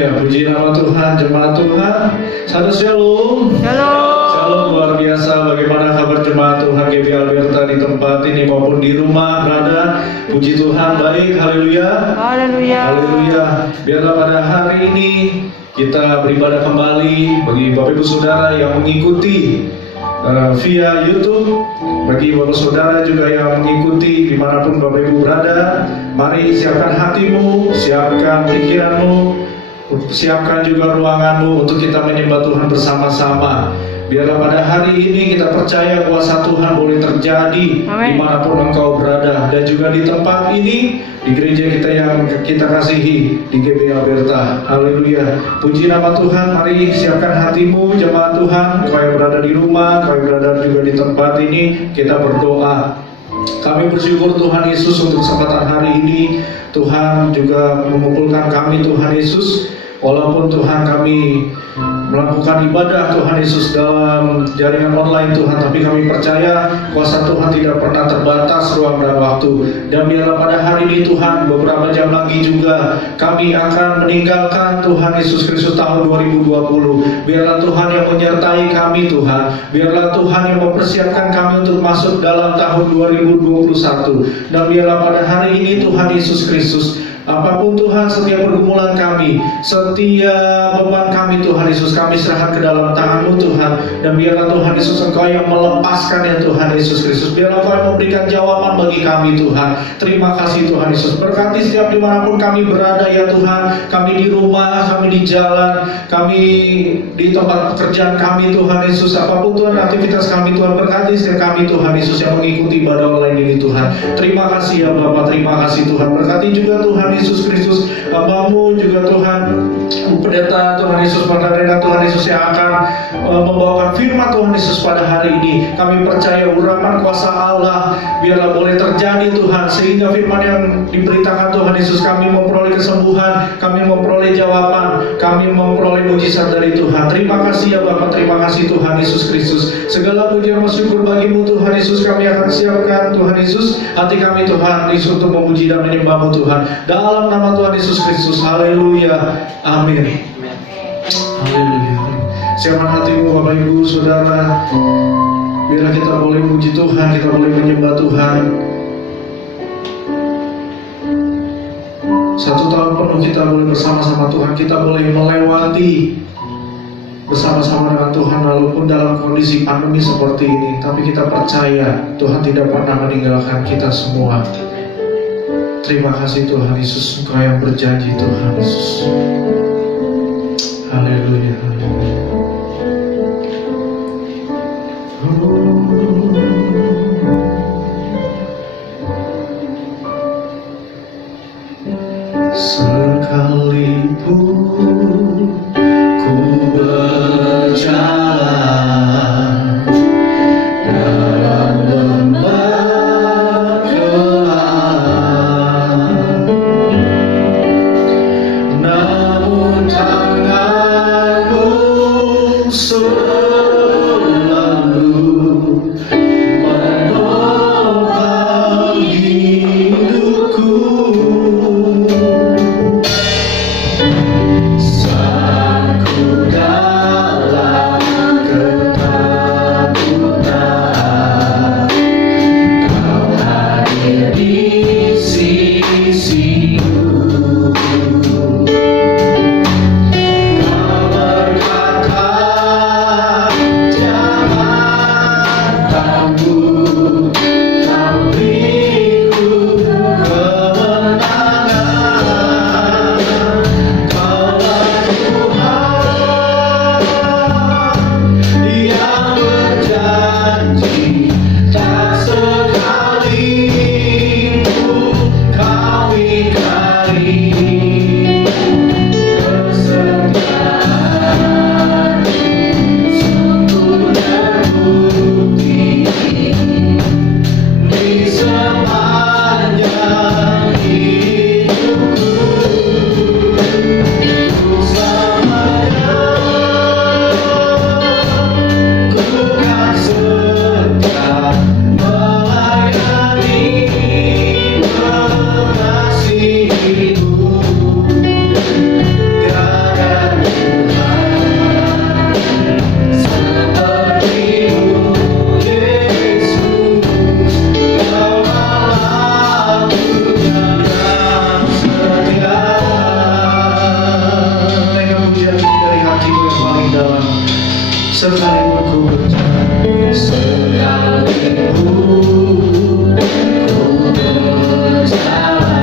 Haleluya, puji nama Tuhan, jemaat Tuhan. Satu shalom. Shalom luar biasa. Bagaimana kabar jemaat Tuhan GB Alberta di tempat ini maupun di rumah berada? Puji Tuhan baik. Haleluya. Haleluya. Biarlah pada hari ini kita beribadah kembali bagi Bapak Ibu Saudara yang mengikuti via YouTube, bagi Bapak Saudara juga yang mengikuti dimanapun Bapak Ibu berada. Mari siapkan hatimu, siapkan pikiranmu, siapkan juga ruanganmu untuk kita menyembah Tuhan bersama-sama. Biarlah pada hari ini kita percaya kuasa Tuhan boleh terjadi dimanapun engkau berada, dan juga di tempat ini, di gereja kita yang kita kasihi di GB Alberta. Haleluya, puji nama Tuhan. Mari siapkan hatimu jemaat Tuhan, kau yang berada di rumah, kau yang berada juga di tempat ini, kita berdoa. Kami bersyukur Tuhan Yesus untuk kesempatan hari ini. Tuhan juga mengumpulkan kami Tuhan Yesus, walaupun Tuhan kami melakukan ibadah Tuhan Yesus dalam jaringan online Tuhan, tapi kami percaya kuasa Tuhan tidak pernah terbatas ruang dan waktu. Dan biarlah pada hari ini Tuhan, beberapa jam lagi juga kami akan meninggalkan Tuhan Yesus Kristus tahun 2020. Biarlah Tuhan yang menyertai kami Tuhan, biarlah Tuhan yang mempersiapkan kami untuk masuk dalam tahun 2021. Dan biarlah pada hari ini Tuhan Yesus Kristus, apapun Tuhan, setiap pergumulan kami, setiap beban kami Tuhan Yesus, kami serahkan ke dalam tangan-Mu Tuhan. Dan biarlah Tuhan Yesus Engkau yang melepaskan ya Tuhan Yesus Kristus. Biarlah Engkau yang memberikan jawaban bagi kami Tuhan. Terima kasih Tuhan Yesus. Berkati setiap dimanapun kami berada ya Tuhan. Kami di rumah, kami di jalan, kami di tempat pekerjaan kami Tuhan Yesus. Apapun Tuhan aktivitas kami Tuhan, berkati setiap kami Tuhan Yesus yang mengikuti ibadah online ini Tuhan. Terima kasih ya Bapa, terima kasih Tuhan. Berkati juga Tuhan Yesus Kristus, Bapa-Mu juga Tuhan, pendeta Tuhan Yesus, pendeta Tuhan Yesus yang akan membawakan firman Tuhan Yesus pada hari ini. Kami percaya urapan kuasa Allah biarlah boleh terjadi Tuhan, sehingga firman yang diberitakan Tuhan Yesus, kami memperoleh kesembuhan, kami memperoleh jawaban, kami memperoleh mujizat dari Tuhan. Terima kasih ya Bapa, terima kasih Tuhan Yesus Kristus. Segala puji dan syukur bagi-Mu Tuhan Yesus. Kami akan siapkan Tuhan Yesus hati kami Tuhan Yesus untuk memuji dan menyembah-Mu Tuhan, dalam nama Tuhan Yesus Kristus. Haleluya, amin. Haleluya. Siapkan hatimu Bapak Ibu Saudara, biarlah kita boleh memuji Tuhan, kita boleh menyembah Tuhan. 1 tahun penuh kita boleh bersama-sama Tuhan, kita boleh melewati bersama-sama dengan Tuhan, walaupun dalam kondisi pandemi seperti ini. Tapi kita percaya Tuhan tidak pernah meninggalkan kita semua. Terima kasih Tuhan Yesus, Engkau yang berjanji Tuhan Yesus. Haleluya, haleluya. Sekalipun ku berjalan dalam lembah gelap, namun tangan-Mu sekalipun ku berjalan, sekalipun ku berjalan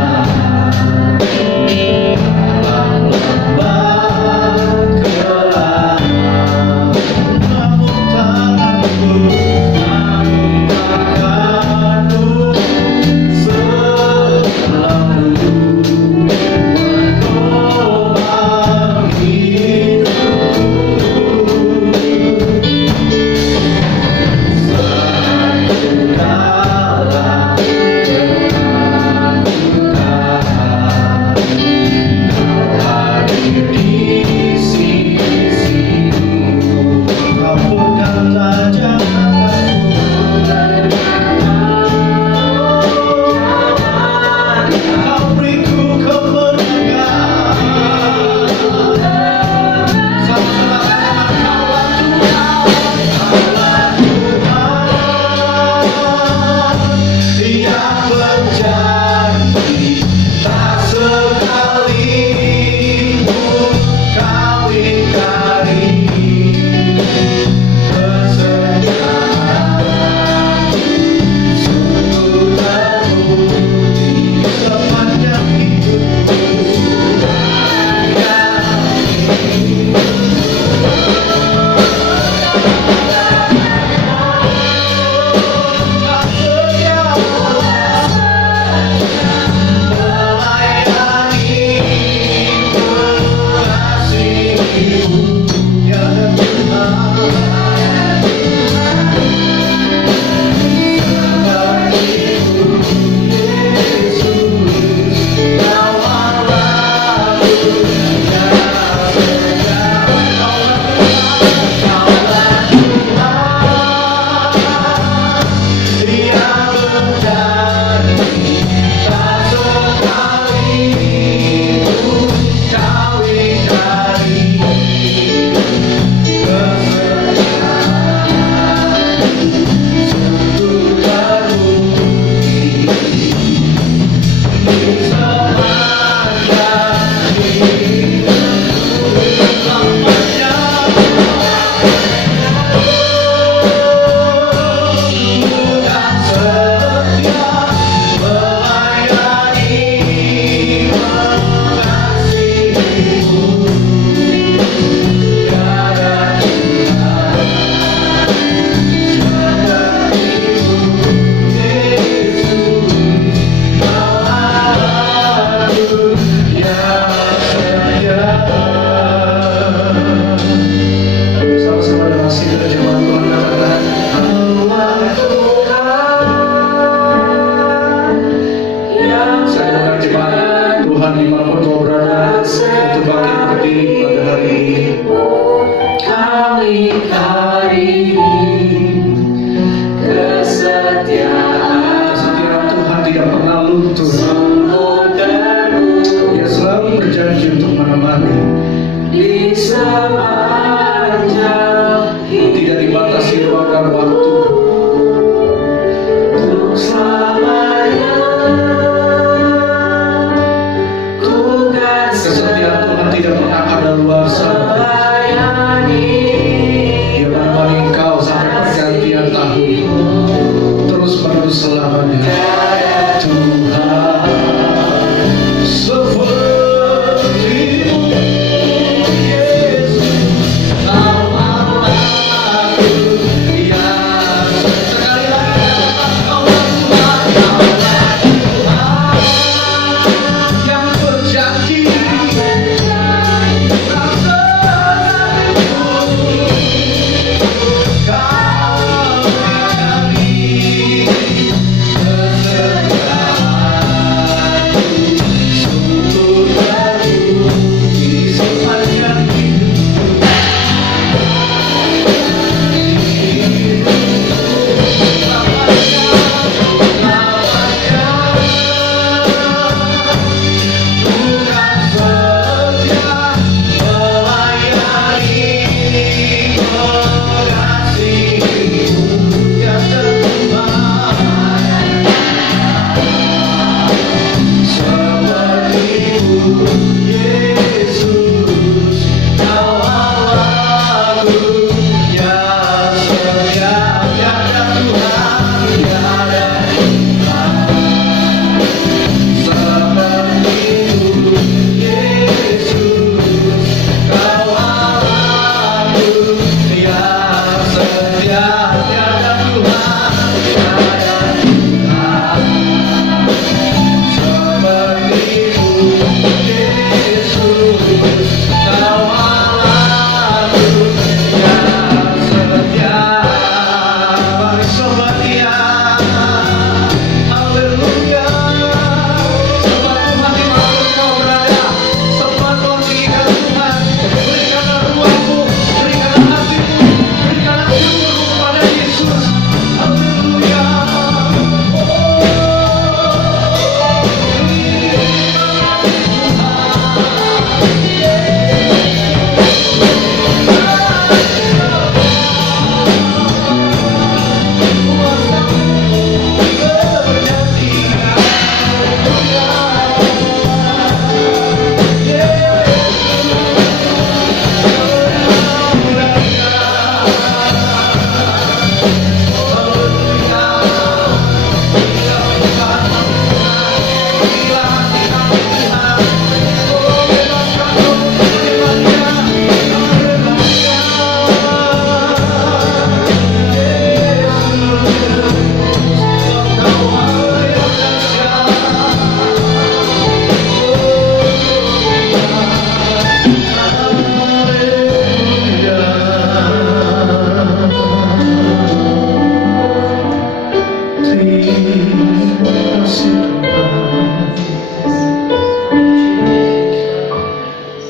dalam lembah gelap, namun tanganku takkanku selalu menopang hidupku. Satu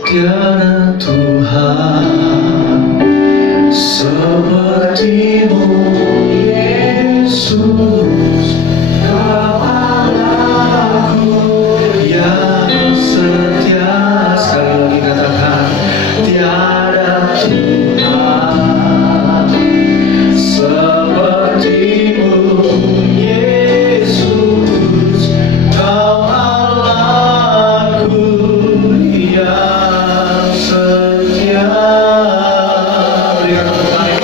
Tiada Tuhan seperti-Mu, Yesus, Kau Allahku yang setia. Sekali lagi katakan, tiada Tuhan seperti-Mu, Yesus, Kau Allahku yang setia. Berikan tepuk tangan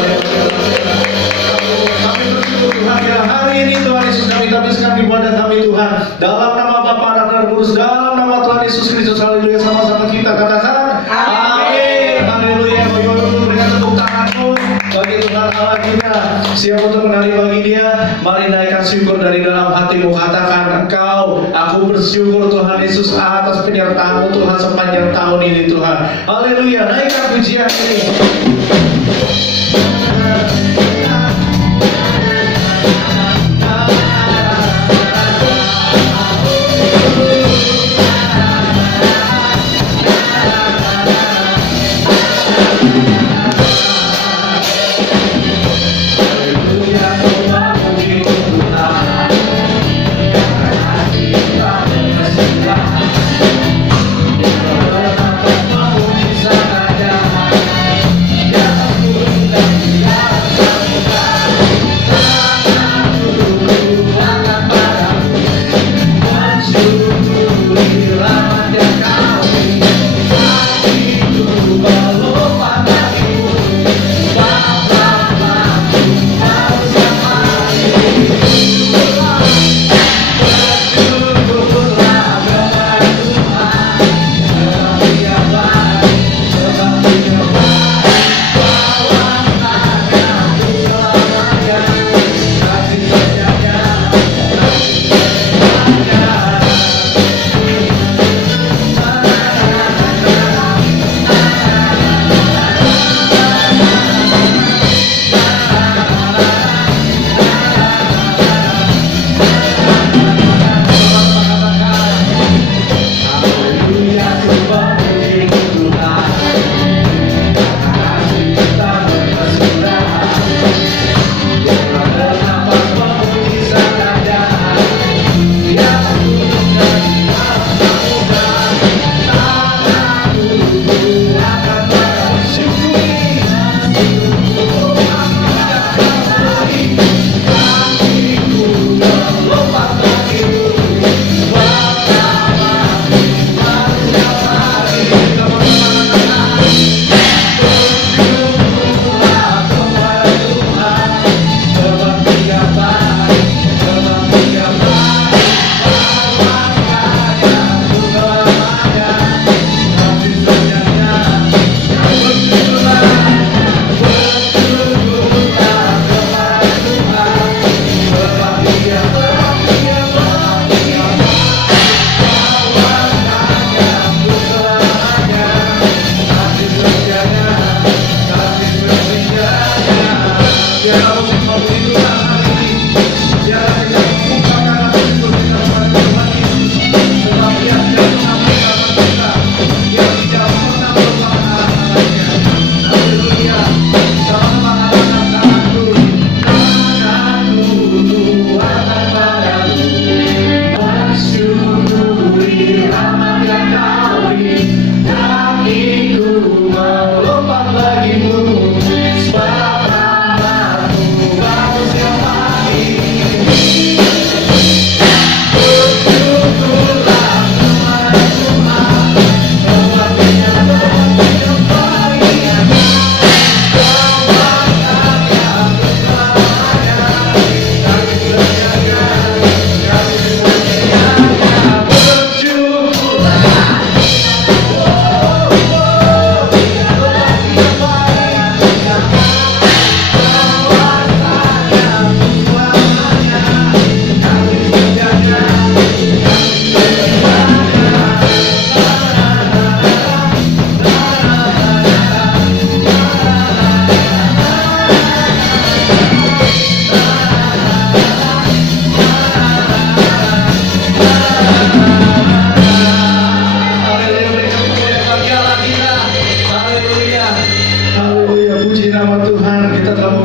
kami bersyukur Tuhan ya, hari ini Tuhan Yesus kami habiskan ibadah kami Tuhan, dalam nama Bapa, Anak dan Roh Kudus, dalam nama Tuhan Yesus Kristus. Haleluya, sama-sama kita katakan amin. Haleluya. Berikan tepuk tanganmu bagi Tuhan Allah kita. Siap untuk menari bagi Dia? Mari naikkan syukur dari dalam hatimu. Katakan, Engkau, aku bersyukur Tuhan Yesus atas penyertaan-Mu Tuhan sepanjang tahun ini Tuhan. Haleluya. Naikkan pujian ini.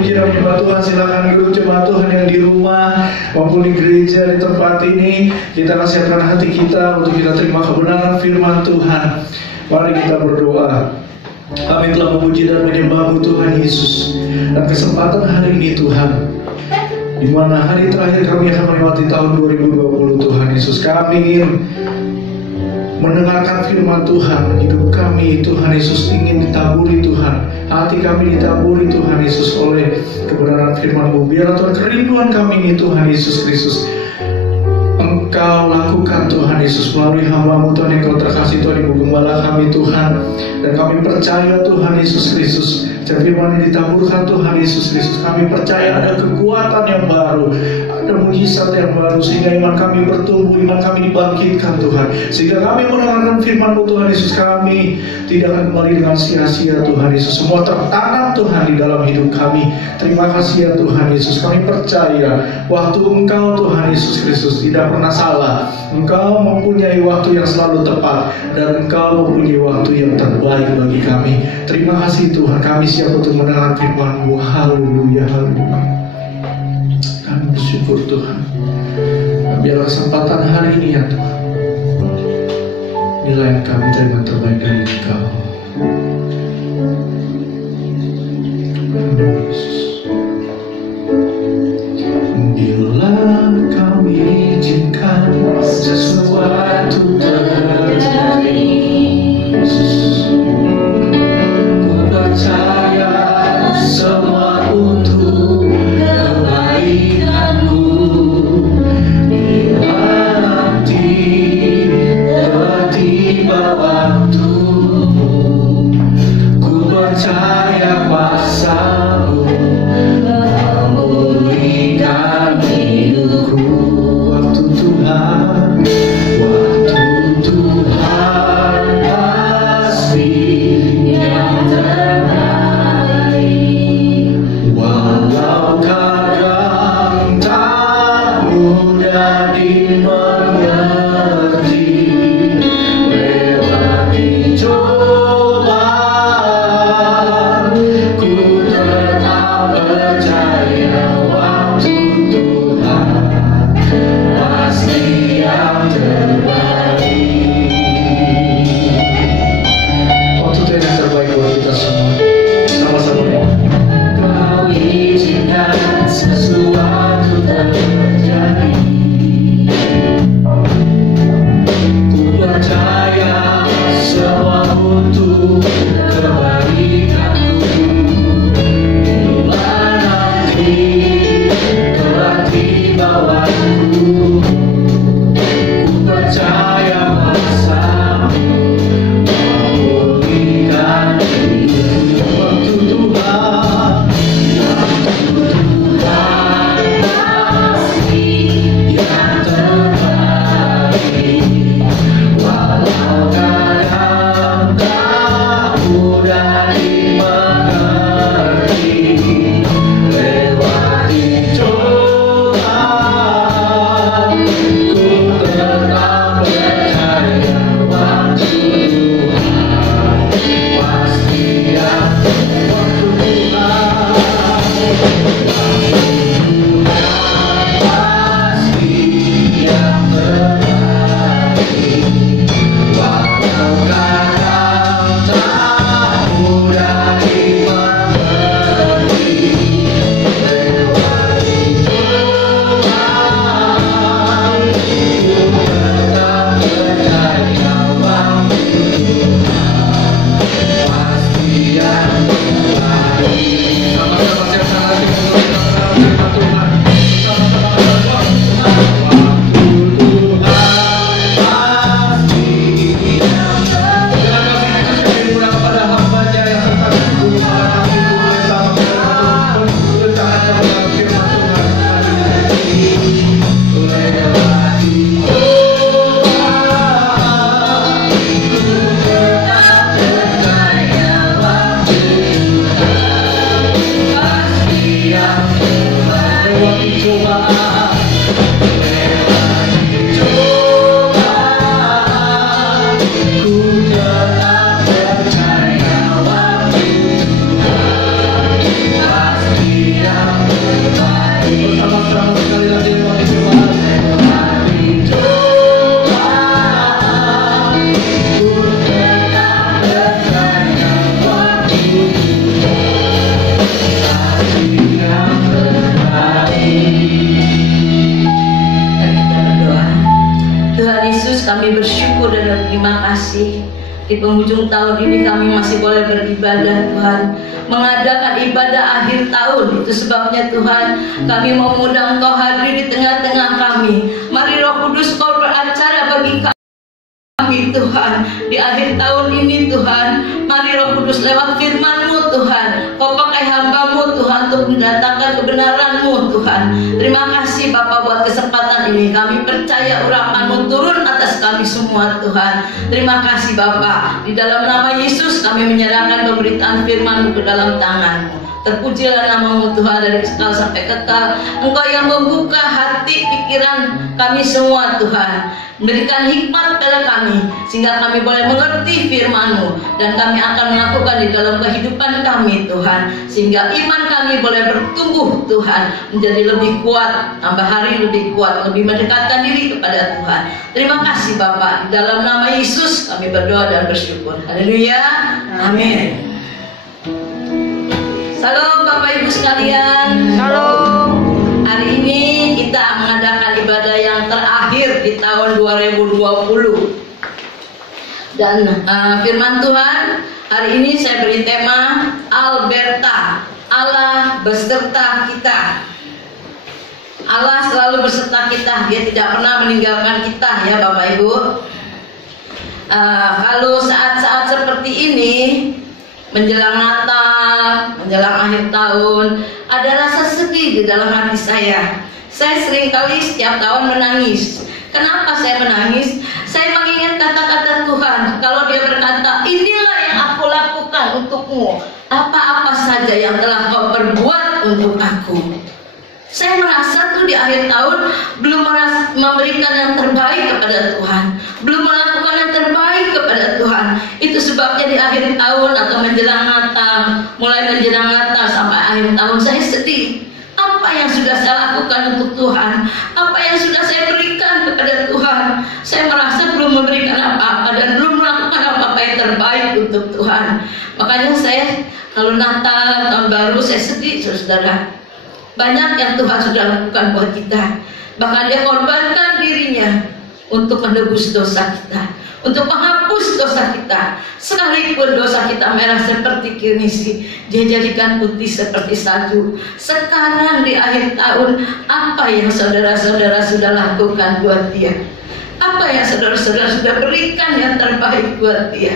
memuji dan menyembah Tuhan. Silakan duduk jemaat Tuhan yang di rumah maupun di gereja di tempat ini. Kita siapkan hati kita untuk kita terima kebenaran firman Tuhan. Mari kita berdoa. Kami telah memuji dan menyembah Tuhan Yesus. Dan kesempatan hari ini Tuhan, di mana hari terakhir kami akan melewati tahun 2020 Tuhan Yesus, kami ingin mendengarkan firman Tuhan. Hidup kami Tuhan Yesus ingin ditaburi Tuhan, hati kami ditaburi Tuhan Yesus oleh kebenaran firman-Mu. Biarlah Tuhan kerinduan kami ini Tuhan Yesus Kristus Engkau lakukan Tuhan Yesus melalui hamba-Mu Tuhan yang Kau terkasih Tuhan, Ibu Gembala kami Tuhan. Dan kami percaya Tuhan Yesus Kristus, firman yang ditaburkan Tuhan Yesus Kristus, kami percaya ada kekuatan yang baru, ada mujizat yang baru, sehingga iman kami bertumbuh, iman kami dibangkitkan Tuhan, sehingga kami mendengarkan firman-Mu Tuhan Yesus. Kami tidak akan kembali dengan sia-sia Tuhan Yesus, semua tertanam Tuhan di dalam hidup kami. Terima kasih ya Tuhan Yesus, kami percaya waktu Engkau Tuhan Yesus Kristus tidak pernah salah. Engkau mempunyai waktu yang selalu tepat, dan Engkau mempunyai waktu yang terbaik bagi kami. Terima kasih Tuhan, kami siap untuk mendengar firman-Mu. Haleluya, haleluya. Kami bersyukur Tuhan. Biarlah kesempatan hari ini ya Tuhan, nilai yang kami terima terbaik dari Engkau. Bila Kau izinkan sesuatu terjadi, ku percaya semua untuk kebaikanku. Bila nanti telah tiba waktumu, ku percaya kuasa-Mu memulihkan hidupku. Waktu Tuhan pasti yang terbaik. Walau kadang tak mudah dimengerti, lewati cobaan, ku tetap percaya waktu Tuhan pasti yang terbaik. Waktu Tuhan yang terbaik buat kita semua. Sama-sama. Kau izinkan sesuatu terjadi, ku percaya semua untuk kebaikanku. Bila nanti telah tiba waktu, ku percaya kuasa-Mu memulihkan hidupku. Waktu Tuhan pasti yang terbaik. Walau kadang tak mudah dimengerti, lewati cobaan, ku tetap percaya waktu Tuhan pasti yang pasti yang terbaik. Walau kadang tak mudah dimengerti, lewati cobaan, ku tetap percaya waktu Tuhan pasti yang terbaik. Sama-sama siapkan hati untuk kita mendengar firman Tuhan. Sama-sama berdoa. Waktu Tuhan pasti yang terbaik. Terima kasih dikasih kepada hamba-Nya yang terkasih. Kami boleh sama berdoa untuk tangannya dalam firman Tuhan. Lewati cobaan, ku tetap percaya waktu Tuhan pasti yang terbaik. Lewati cobaan, lewati cobaan, ku tetap percaya waktu Tuhan pasti terima kasih. Di penghujung tahun ini kami masih boleh beribadah Tuhan, mengadakan ibadah akhir tahun. Itu sebabnya Tuhan, kami mau mengundang Engkau hadir di tengah-tengah kami. Mari Roh Kudus Kau beracara bagi kami Tuhan di akhir tahun ini Tuhan. Mari Roh Kudus lewat firman-Mu Tuhan, Kau pakai hamba-Mu Tuhan untuk mendatangkan kebenaran-Mu Tuhan. Terima kasih Bapa buat kesempatan ini. Kami percaya urapan-Mu turun atas kami semua Tuhan. Terima kasih Bapa. Di dalam nama Yesus kami menyerahkan pemberitaan firman-Mu ke dalam tangan-Mu. Terpujilah nama-Mu Tuhan dari kekal sampai kekal. Engkau yang membuka hati pikiran kami semua Tuhan, berikan hikmat pada kami sehingga kami boleh mengerti firman-Mu dan kami akan melakukan di dalam kehidupan kami Tuhan, sehingga iman kami boleh bertumbuh Tuhan, menjadi lebih kuat, tambah hari lebih kuat, lebih mendekatkan diri kepada Tuhan. Terima kasih Bapa, di dalam nama Yesus kami berdoa dan bersyukur. Haleluya, amin. Salam Bapak Ibu sekalian. Shalom. Hari ini kita mengadakan ibadah yang terakhir di tahun 2020. Dan firman Tuhan hari ini saya beri tema Alberta, Allah beserta kita. Allah selalu beserta kita, Dia tidak pernah meninggalkan kita ya Bapak Ibu. Kalau saat-saat seperti ini, menjelang Natal, menjelang akhir tahun, ada rasa sedih di dalam hati saya. Saya seringkali setiap tahun menangis. Kenapa saya menangis? Saya mengingat kata-kata Tuhan. Kalau Dia berkata, inilah yang aku lakukan untukmu, apa-apa saja yang telah kau perbuat untuk aku. Saya merasa tuh di akhir tahun belum memberikan yang terbaik kepada Tuhan, belum melakukan yang terbaik kepada Tuhan. Itu sebabnya di akhir tahun atau menjelang Natal, mulai menjelang Natal sampai akhir tahun saya sedih. Apa yang sudah saya lakukan untuk Tuhan? Apa yang sudah saya berikan kepada Tuhan? Saya merasa belum memberikan apa-apa dan belum melakukan apa-apa yang terbaik untuk Tuhan. Makanya saya kalau Natal, tahun baru saya sedih saudara. Banyak yang Tuhan sudah lakukan buat kita. Bahkan Dia korbankan dirinya untuk menebus dosa kita, untuk menghapus dosa kita. Sekalipun dosa kita merah seperti kirmisi, Dia jadikan putih seperti salju. Sekarang di akhir tahun, apa yang saudara-saudara sudah lakukan buat Dia? Apa yang saudara-saudara sudah berikan yang terbaik buat Dia?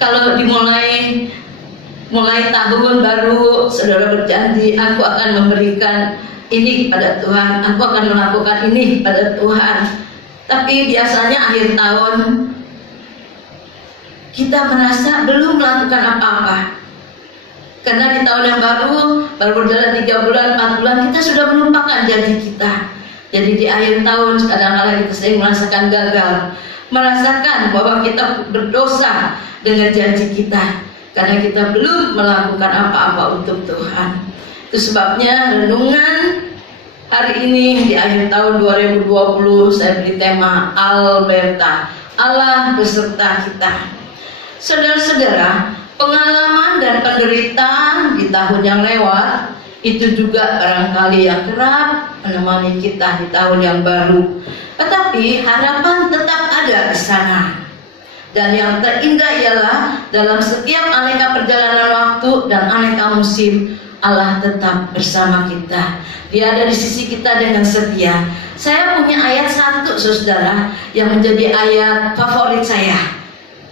Kalau mulai tahun baru, saudara berjanji, aku akan memberikan ini kepada Tuhan, aku akan melakukan ini kepada Tuhan. Tapi biasanya akhir tahun kita merasa belum melakukan apa-apa. Karena di tahun yang baru berjalan 3 bulan, 4 bulan, kita sudah melupakan janji kita. Jadi di akhir tahun kadang-kadang kita sering merasakan gagal, merasakan bahwa kita berdosa dengan janji kita, karena kita belum melakukan apa-apa untuk Tuhan. Itu sebabnya renungan hari ini di akhir tahun 2020 saya beri tema Alberta, Allah beserta kita. Saudara-saudara, pengalaman dan penderitaan di tahun yang lewat itu juga barangkali yang kerap menemani kita di tahun yang baru. Tetapi harapan tetap ada di sana. Dan yang terindah ialah dalam setiap aneka perjalanan waktu dan aneka musim, Allah tetap bersama kita. Dia ada di sisi kita dengan setia. Saya punya ayat 1 saudara yang menjadi ayat favorit saya.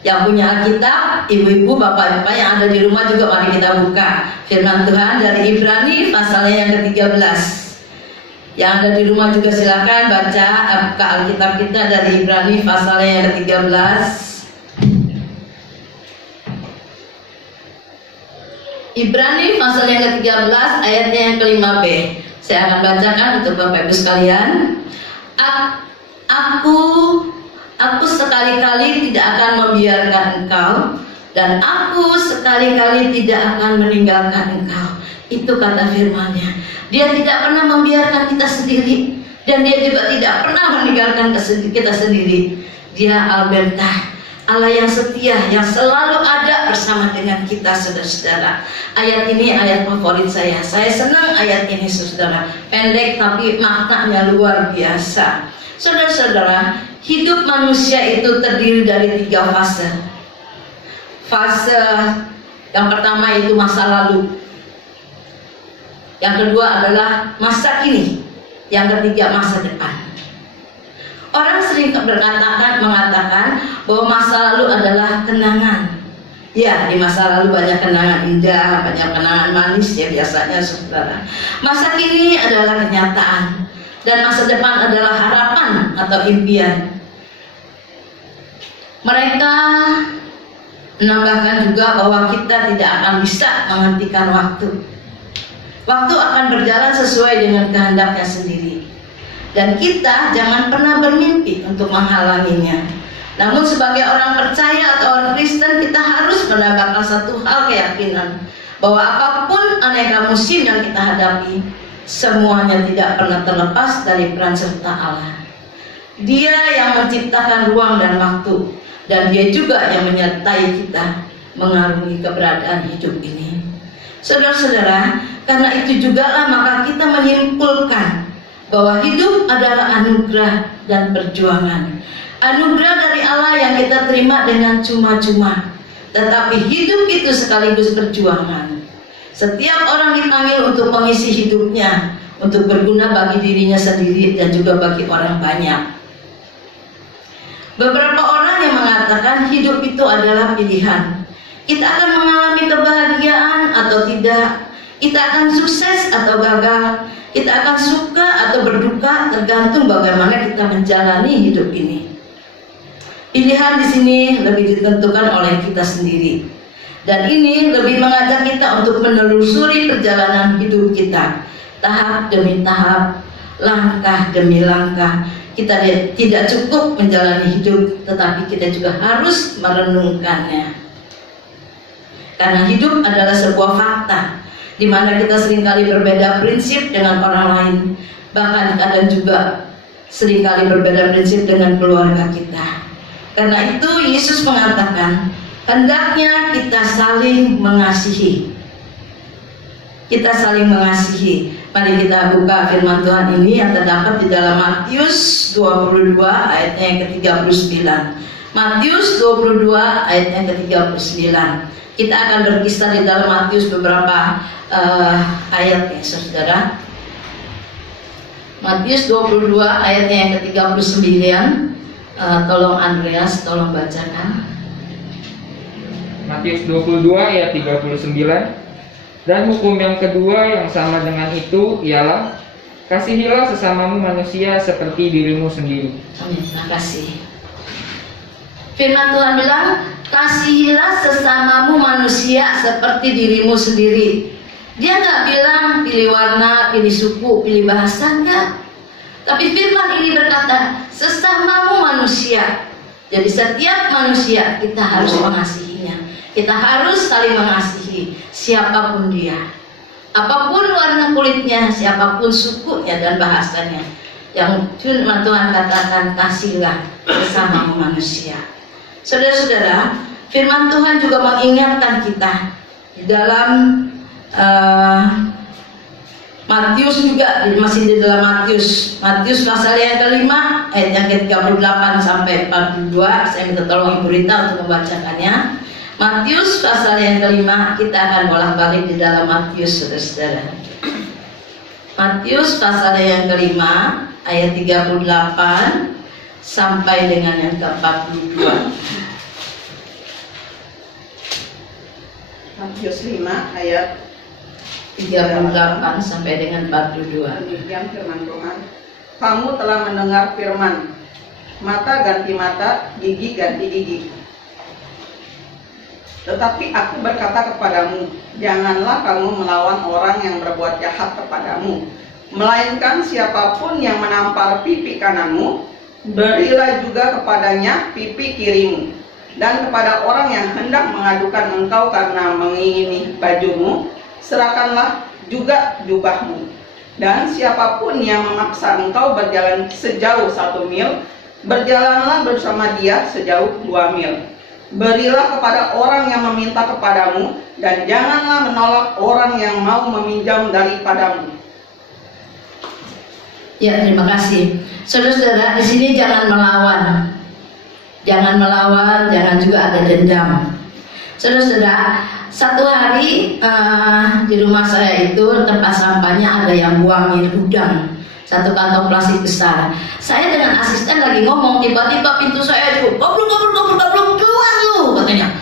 Yang punya Alkitab, ibu-ibu, bapak-bapak yang ada di rumah juga mari kita buka firman Tuhan dari Ibrani pasalnya yang ke-13. Yang ada di rumah juga silakan baca buka Alkitab kita dari Ibrani pasalnya yang ke-13. Ibrani pasal yang ke-13 ayatnya yang ke-5b. Saya akan bacakan untuk Bapak Ibu sekalian. Aku sekali-kali tidak akan membiarkan engkau, dan aku sekali-kali tidak akan meninggalkan engkau. Itu kata firman-Nya. Dia tidak pernah membiarkan kita sendiri, dan Dia juga tidak pernah meninggalkan kita sendiri. Dia Alberta. Allah yang setia, yang selalu ada bersama dengan kita, saudara-saudara. Ayat ini ayat favorit saya. Saya senang ayat ini, saudara. Pendek tapi maknanya luar biasa. Saudara-saudara, hidup manusia itu terdiri dari 3 fase. Fase yang pertama itu masa lalu. Yang kedua adalah masa kini. Yang ketiga masa depan. Orang sering mengatakan bahwa masa lalu adalah kenangan. Ya, di masa lalu banyak kenangan indah, banyak kenangan manis ya biasanya, saudara. Masa kini adalah kenyataan, dan masa depan adalah harapan atau impian. Mereka menambahkan juga bahwa kita tidak akan bisa menghentikan waktu. Waktu akan berjalan sesuai dengan kehendaknya sendiri. Dan kita jangan pernah bermimpi untuk menghalanginya. Namun sebagai orang percaya atau orang Kristen, kita harus menambahkan satu hal keyakinan, bahwa apapun aneka musim yang kita hadapi, semuanya tidak pernah terlepas dari peran serta Allah. Dia yang menciptakan ruang dan waktu, dan Dia juga yang menyertai kita mengarungi keberadaan hidup ini. Saudara-saudara, karena itu jugalah maka kita menyimpulkan bahwa hidup adalah anugerah dan perjuangan. Anugerah dari Allah yang kita terima dengan cuma-cuma, tetapi hidup itu sekaligus perjuangan. Setiap orang dipanggil untuk mengisi hidupnya, untuk berguna bagi dirinya sendiri dan juga bagi orang banyak. Beberapa orang yang mengatakan hidup itu adalah pilihan. Kita akan mengalami kebahagiaan atau tidak, kita akan sukses atau gagal, kita akan suka atau berduka, tergantung bagaimana kita menjalani hidup ini. Pilihan di sini lebih ditentukan oleh kita sendiri, dan ini lebih mengajak kita untuk menelusuri perjalanan hidup kita, tahap demi tahap, langkah demi langkah. Kita tidak cukup menjalani hidup, tetapi kita juga harus merenungkannya. Karena hidup adalah sebuah fakta, di mana kita seringkali berbeda prinsip dengan orang lain, bahkan kadang juga seringkali berbeda prinsip dengan keluarga kita. Karena itu Yesus mengatakan, hendaknya kita saling mengasihi. Kita saling mengasihi. Mari kita buka firman Tuhan ini yang terdapat di dalam Matius 22 ayatnya yang ke-39. Matius 22 ayat yang ke-39. Kita akan berkisah di dalam Matius beberapa ayat ya saudara. Matius 22 ayatnya yang ke-39. Tolong Andreas, tolong bacakan. Matius 22 ayat 39. Dan hukum yang kedua yang sama dengan itu ialah, kasihilah sesamamu manusia seperti dirimu sendiri. Amin, terima kasih. Firman Tuhan bilang, kasihilah sesamamu manusia seperti dirimu sendiri. Dia nggak bilang pilih warna, pilih suku, pilih bahasa, enggak. Tapi firman ini berkata, sesamamu manusia. Jadi setiap manusia kita harus mengasihinya. Kita harus saling mengasihi siapapun dia, apapun warna kulitnya, siapapun sukunya dan bahasanya. Yang firman Tuhan katakan, kasihlah sesamamu manusia. Saudara-saudara, firman Tuhan juga mengingatkan kita di dalam Matius juga, masih di dalam Matius pasal yang kelima ayat yang ke-38 sampai 42. Saya minta tolong Ibu Rita untuk membacakannya. Matius pasal yang kelima, kita akan bolak-balik di dalam Matius, saudara-saudara. Matius pasal yang kelima ayat 38 sampai dengan yang ke-42. Matius 5 ayat 38 sampai dengan 42. Demikian firman Tuhan. Kamu telah mendengar firman, mata ganti mata, gigi ganti gigi. Tetapi aku berkata kepadamu, janganlah kamu melawan orang yang berbuat jahat kepadamu, melainkan siapapun yang menampar pipi kananmu, berilah juga kepadanya pipi kirimu. Dan kepada orang yang hendak mengadukan engkau karena mengingini bajumu, serahkanlah juga jubahmu. Dan siapapun yang memaksa engkau berjalan sejauh 1 mil, berjalanlah bersama dia sejauh 2 mil. Berilah kepada orang yang meminta kepadamu, dan janganlah menolak orang yang mau meminjam daripadamu. Ya, terima kasih. Saudara-saudara, di sini jangan melawan. Jangan melawan, jangan juga ada dendam. Saudara-saudara, satu hari di rumah saya itu tempat sampahnya ada yang buangin udang. Satu kantong plastik besar. Saya dengan asisten lagi ngomong, tiba-tiba pintu saya itu goblok, keluar lu, katanya.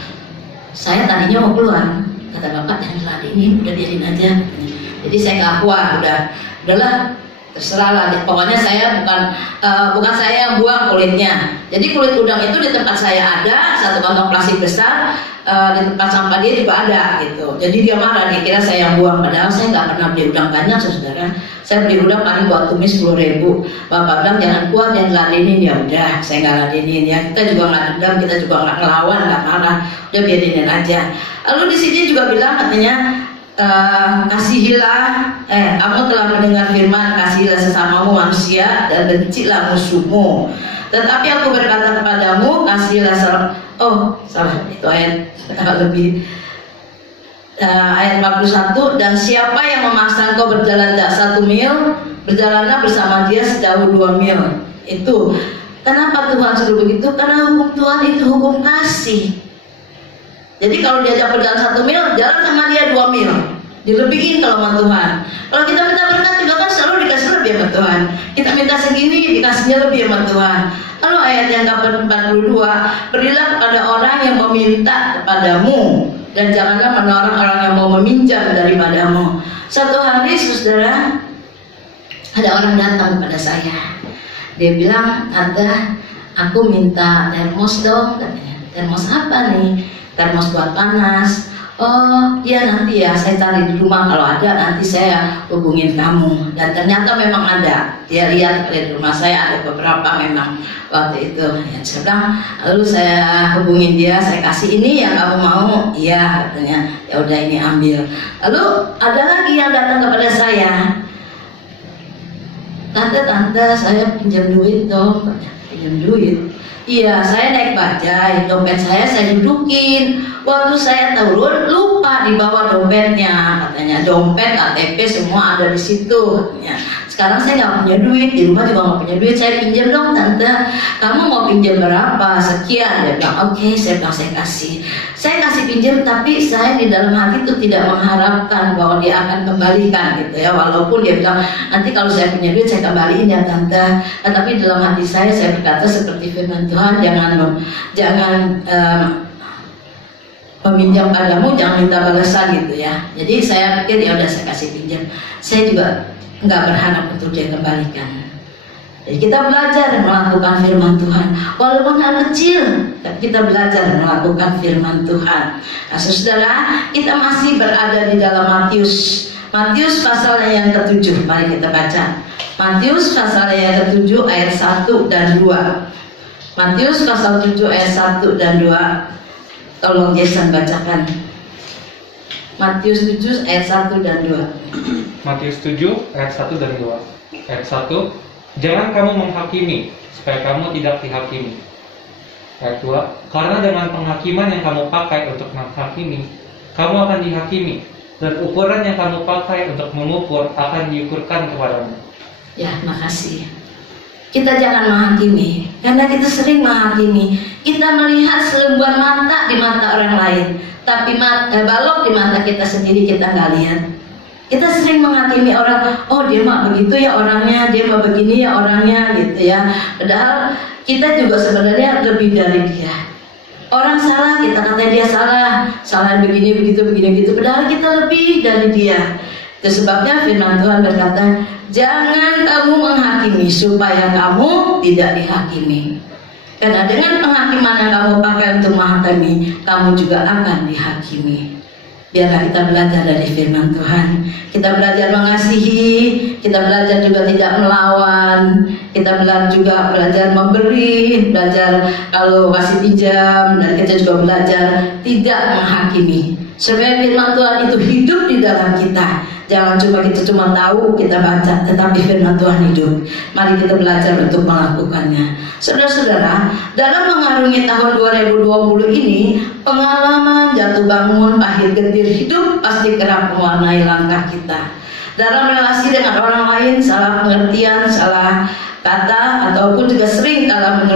Saya tadinya mau keluar, kata bapak jangan ini, udah biarin aja. Jadi saya nggak kuat, udahlah, terserah lah. Pokoknya saya bukan saya yang buang kulitnya. Jadi kulit udang itu di tempat saya ada, satu kantong plastik besar. Di tempat sampah dia juga ada gitu. Jadi dia marah, dia kira saya yang buang. Padahal saya nggak pernah beli udang banyak, saudara. Saya beli udang paling buat tumis 10.000. Bapak bilang jangan kuat, jangan ladenin. Ya udah, saya nggak ladenin ya. Kita juga nggak dendam, kita juga nggak ngelawan, nggak marah. Udah biarin aja. Lalu di sini juga bilang katanya kasihilah, kamu telah mendengar firman, kasihilah sesamamu manusia dan bencilah musuhmu. Tetapi aku berkata kepadamu, kasihilah salah itu ayat lebih ayat 41, dan siapa yang memaksa engkau berjalan tak 1 mil, berjalanlah bersama dia sejauh 2 mil. Itu kenapa Tuhan suruh begitu? Karena hukum Tuhan itu hukum kasih. Jadi kalau diajak berjalan 1 mil, jalan sama dia 2 mil, dilebihin kalau sama Tuhan. Kalau kita minta berkat juga kan selalu dikasih lebih sama Tuhan. Kita minta segini, dikasihnya lebih sama Tuhan. Lalu ayat yang ke-42, berilah kepada orang yang meminta kepadamu, dan janganlah menolong orang yang mau meminjam daripadamu. Satu hari, saudara, ada orang datang kepada saya. Dia bilang, Tante, aku minta termos dong. Katanya, termos apa nih? Termos buat panas. Oh iya nanti ya, saya cari di rumah, kalau ada nanti saya hubungin kamu. Dan ternyata memang ada. Dia lihat di rumah saya ada beberapa memang waktu itu. Ya, saya bilang, lalu saya hubungin dia, saya kasih ini yang kamu mau. Iya katanya, ya udah ini ambil. Lalu ada lagi yang datang kepada saya, Tante saya pinjam duit dong. Pinjam duit. Iya, saya naik bajai, dompet saya dudukin. Waktu saya turun lupa dibawa dompetnya, katanya dompet, KTP semua ada di situ. Katanya. Sekarang saya nggak punya duit, di rumah juga nggak punya duit. Saya pinjam dong Tante. Kamu mau pinjam berapa? Sekian. Dia bilang oke, saya bilang saya kasih. Saya kasih pinjam, tapi saya di dalam hati itu tidak mengharapkan bahwa dia akan kembalikan gitu ya. Walaupun dia bilang nanti kalau saya punya duit saya kembaliin ya Tante. Nah, tapi dalam hati saya berkata seperti firman Tuhan, jangan meminjam padamu, jangan minta balasan gitu ya. Jadi saya pikir ya udah saya kasih pinjam. Saya juga nggak berharap untuk dia kembalikan. Jadi kita belajar melakukan firman Tuhan, walaupun hal kecil, tapi kita belajar melakukan firman Tuhan. Nah, saudara, kita masih berada di dalam Matius pasal yang ke-7. Mari kita baca. Matius pasal yang ke-7 ayat 1 dan 2. Matius pasal 7 ayat 1 dan 2. Tolong Jason bacakan. Matius 7 ayat 1 dan 2. Matius 7 ayat 1 dan 2. Ayat 1, jangan kamu menghakimi supaya kamu tidak dihakimi. Ayat 2, karena dengan penghakiman yang kamu pakai untuk menghakimi, kamu akan dihakimi, dan ukuran yang kamu pakai untuk mengukur akan diukurkan kepadamu. Ya, makasih. Kita jangan menghakimi, karena kita sering menghakimi. Kita melihat selembar mata di mata orang lain, tapi balok di mata kita sendiri kita nggak lihat. Kita sering menghakimi orang, oh dia mah begitu ya orangnya, dia mah begini ya orangnya gitu ya. Padahal kita juga sebenarnya lebih dari dia. Orang salah, kita kata dia salah begini begitu. Padahal kita lebih dari dia. Itu sebabnya firman Tuhan berkata, jangan kamu menghakimi supaya kamu tidak dihakimi. Karena dengan penghakiman yang kamu pakai untuk menghakimi, kamu juga akan dihakimi. Biarlah kita belajar dari firman Tuhan. Kita belajar mengasihi, kita belajar juga tidak melawan, kita juga belajar memberi, belajar kalau kasih pinjam, dan kita juga belajar tidak menghakimi. Supaya firman Tuhan itu hidup di dalam kita. Jangan kita cuma tahu, kita baca, tetapi firman Tuhan hidup. Mari kita belajar untuk melakukannya. Saudara-saudara, dalam mengarungi tahun 2020 ini, pengalaman jatuh bangun, pahit getir hidup pasti kerap mewarnai langkah kita. Dalam relasi dengan orang lain, salah pengertian, salah kata, ataupun juga sering kadang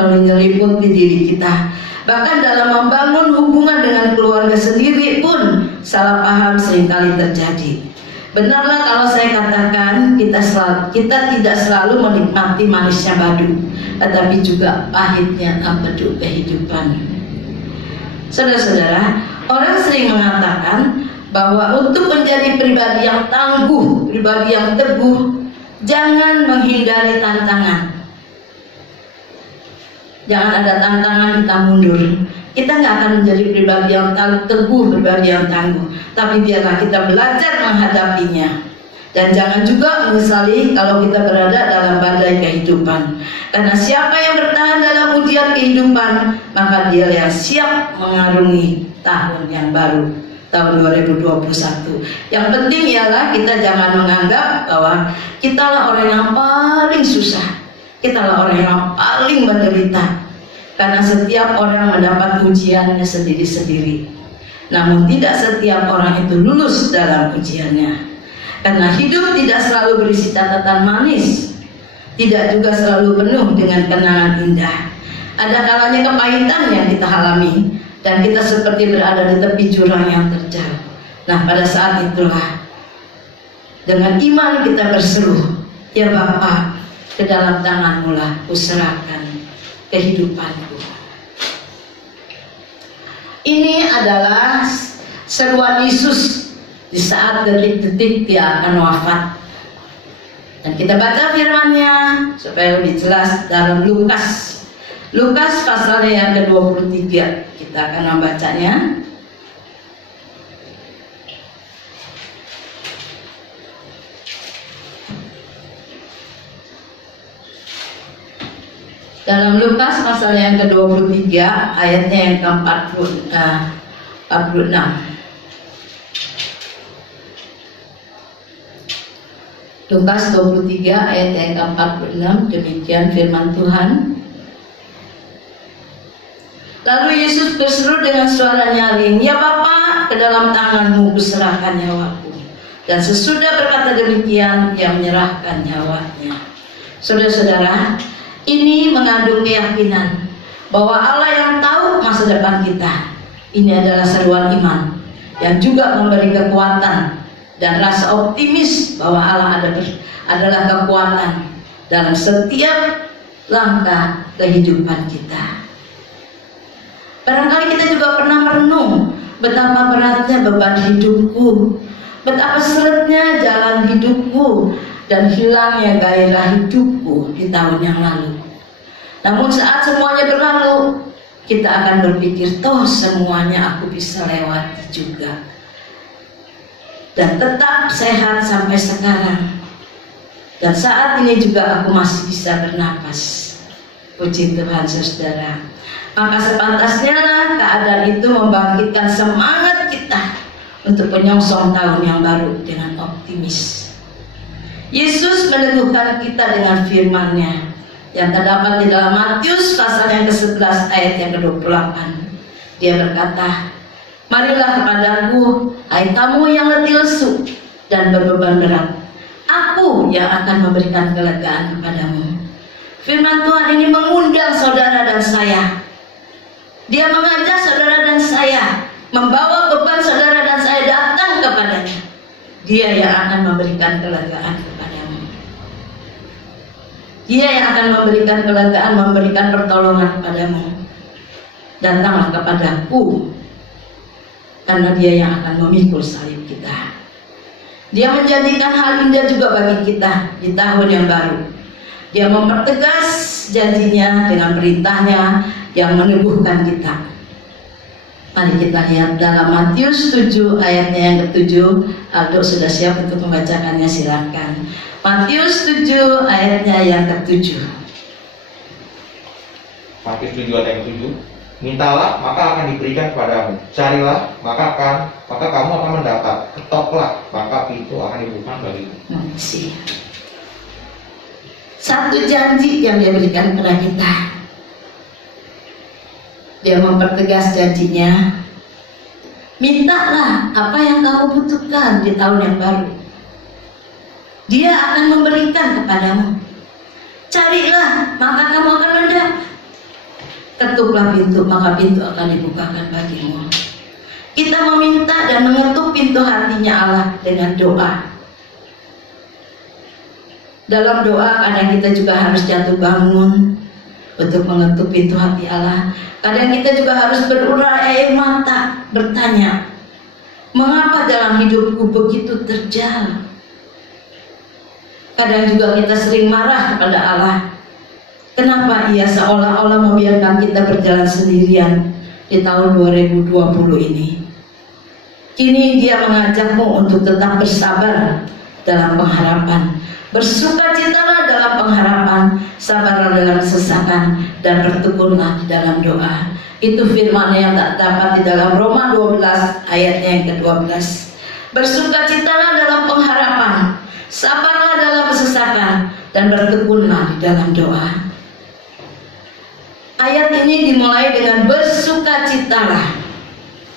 menyelimuti diri kita. Bahkan dalam membangun hubungan dengan keluarga sendiri pun salah paham seringkali terjadi. Benarlah kalau saya katakan kita tidak selalu menikmati manisnya madu, tetapi juga pahitnya empedu kehidupan. Saudara-saudara, orang sering mengatakan bahwa untuk menjadi pribadi yang tangguh, pribadi yang teguh, jangan menghindari tantangan. Jangan ada tantangan kita mundur. Kita nggak akan menjadi pribadi yang teguh, pribadi yang tangguh. Tapi biarlah kita belajar menghadapinya. Dan jangan juga menyesali kalau kita berada dalam badai kehidupan. Karena siapa yang bertahan dalam ujian kehidupan, maka dia yang siap mengarungi tahun yang baru, tahun 2021. Yang penting ialah kita jangan menganggap bahwa kitalah orang yang paling susah. Kitalah orang yang paling menderita. Karena setiap orang mendapat ujiannya sendiri-sendiri. Namun tidak setiap orang itu lulus dalam ujiannya. Karena hidup tidak selalu berisi catatan manis, tidak juga selalu penuh dengan kenangan indah. Ada kalanya kepahitan yang kita alami, dan kita seperti berada di tepi jurang yang terjal. Nah, pada saat itulah dengan iman kita berseru, ya Bapa, ke dalam tangan-Mu lah kuserahkan kehidupanku. Ini adalah seruan Yesus di saat detik-detik dia akan wafat. Dan kita baca firman-Nya supaya lebih jelas dalam Lukas pasal yang ke-23. Kita akan membacanya. Dalam Lukas pasal yang ke-23 ayatnya yang ke-46. Lukas 23 ayat yang ke-46, demikian firman Tuhan. Lalu Yesus berseru dengan suara nyaring, "Ya Bapa, ke dalam tangan-Mu kuserahkan nyawaku." Dan sesudah berkata demikian, ia menyerahkan nyawanya. Saudara-saudara, ini mengandung keyakinan bahwa Allah yang tahu masa depan kita. Ini adalah seruan iman yang juga memberi kekuatan dan rasa optimis bahwa Allah adalah kekuatan dalam setiap langkah kehidupan kita. Barangkali kita juga pernah merenung betapa beratnya beban hidupku, betapa seretnya jalan hidupku, dan hilangnya gairah hidupku di tahun yang lalu. Namun saat semuanya berlalu, kita akan berpikir, toh semuanya aku bisa lewati juga. Dan tetap sehat sampai sekarang. Dan saat ini juga aku masih bisa bernapas. Puji Tuhan, saudara. Maka sepantasnya keadaan itu membangkitkan semangat kita untuk menyongsong tahun yang baru dengan optimis. Yesus meneguhkan kita dengan firman-Nya yang terdapat di dalam Matius pasal yang ke-11 ayat yang ke-28. Dia berkata, "Marilah kepadaku, hai kamu yang letih lesu dan berbeban berat. Aku yang akan memberikan kelegaan kepadamu." Firman Tuhan ini mengundang saudara dan saya. Dia mengajak saudara dan saya, membawa beban saudara dan saya datang kepadanya. Dia yang akan memberikan kelegaan kepadamu. Dia yang akan memberikan kelegaan, memberikan pertolongan kepadamu. Datanglah kepadaku, karena Dia yang akan memikul salib kita. Dia menjanjikan hal indah juga bagi kita di tahun yang baru. Dia mempertegas janjinya dengan perintahnya yang meneguhkan kita. Mari kita lihat dalam Matius 7 ayatnya yang ke-7. Aldo sudah siap untuk membacakannya, silakan. Matius 7 ayatnya yang ke-7. Matius 7 ayat yang ke-7. Mintalah, maka akan diberikan kepadamu. Carilah, maka kamu akan mendapat. Ketoklah, maka pintu akan dibuka bagimu. Satu janji yang dia berikan kepada kita. Dia mempertegas janjinya. Mintalah apa yang kamu butuhkan di tahun yang baru. Dia akan memberikan kepadamu. Carilah, maka kamu akan mendapat. Ketuklah pintu, maka pintu akan dibukakan bagimu. Kita meminta dan mengetuk pintu hatinya Allah dengan doa. Dalam doa kadang kita juga harus jatuh bangun untuk mengetuk pintu hati Allah. Kadang kita juga harus berurai air mata, bertanya, mengapa dalam hidupku begitu terjal? Kadang juga kita sering marah kepada Allah. Kenapa ia seolah-olah membiarkan kita berjalan sendirian di tahun 2020 ini? Kini dia mengajakmu untuk tetap bersabar dalam pengharapan. Bersukacitalah dalam pengharapan, sabarlah dalam kesesakan, dan bertekunlah di dalam doa. Itu firman yang tak dapat di dalam Roma 12 ayatnya yang ke-12. Bersukacitalah dalam pengharapan, sabarlah dalam kesesakan, dan bertekunlah di dalam doa. Ayat ini dimulai dengan bersukacitalah.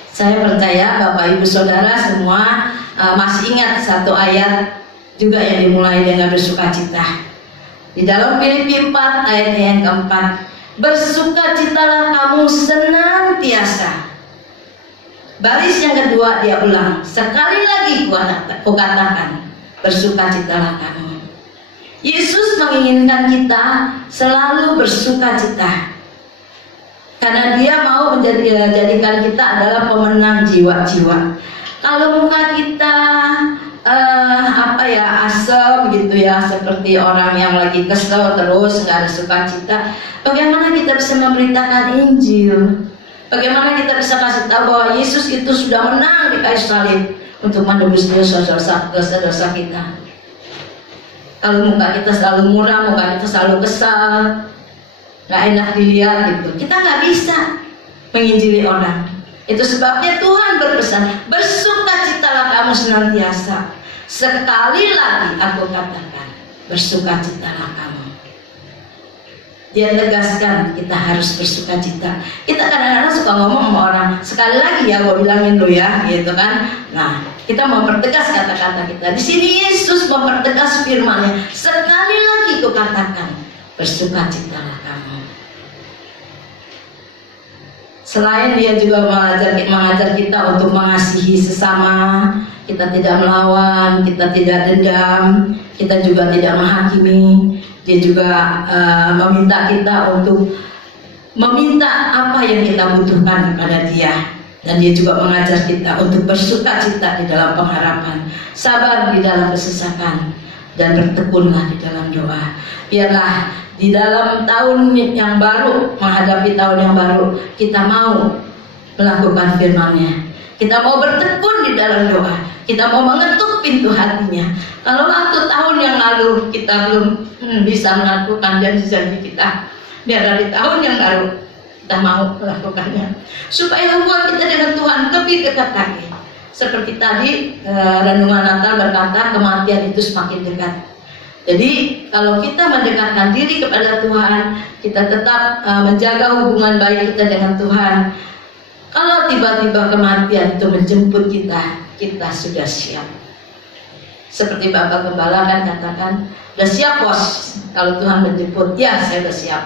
Saya percaya Bapak Ibu Saudara semua masih ingat satu ayat juga yang dimulai dengan bersukacita. Di dalam Filipi 4 ayat yang keempat, bersukacitalah kamu senantiasa. Baris yang kedua dia ulang, sekali lagi kukatakan, bersukacitalah kamu. Yesus menginginkan kita selalu bersukacita. Karena dia mau menjadikan kita adalah pemenang jiwa-jiwa. Kalau muka kita asam gitu ya, seperti orang yang lagi kesel terus nggak ada sukacita, bagaimana kita bisa memberitakan Injil? Bagaimana kita bisa kasih tahu bahwa Yesus itu sudah menang di kayu salib untuk menebus dosa-dosa kita? Kalau muka kita selalu muram, muka kita selalu kesal, nggak enak dilihat gitu, kita nggak bisa menginjili orang. Itu sebabnya Tuhan berpesan, bersukacitalah kamu senantiasa. Sekali lagi aku katakan, bersukacitalah kamu. Dia tegaskan kita harus bersukacita. Kita kadang-kadang suka ngomong sama orang, sekali lagi ya gue bilangin lo ya, gitu kan. Nah, kita mempertegas kata-kata kita. Di sini Yesus mempertegas firman-Nya. Sekali lagi ku katakan, bersukacitalah kamu. Selain dia juga mengajar kita untuk mengasihi sesama, kita tidak melawan, kita tidak dendam, kita juga tidak menghakimi. Dia juga meminta kita untuk meminta apa yang kita butuhkan kepada dia. Dan dia juga mengajar kita untuk bersukacita di dalam pengharapan, sabar di dalam kesesakan, dan bertekunlah di dalam doa. Biarlah di dalam tahun yang baru, menghadapi tahun yang baru, kita mau melakukan firman-Nya. Kita mau bertekun di dalam doa. Kita mau mengetuk pintu hatinya. Kalau waktu tahun yang lalu kita belum bisa melakukan janji-janji kita, biar dari tahun yang baru kita mau melakukannya. Supaya hubungan kita dengan Tuhan lebih dekat lagi. Seperti tadi renungan Natal berkata, kematian itu semakin dekat. Jadi kalau kita mendekatkan diri kepada Tuhan, kita tetap menjaga hubungan baik kita dengan Tuhan. Kalau tiba-tiba kematian itu menjemput kita, kita sudah siap. Seperti Bapak Gembala kan katakan, udah siap bos, kalau Tuhan menjemput, ya saya udah siap.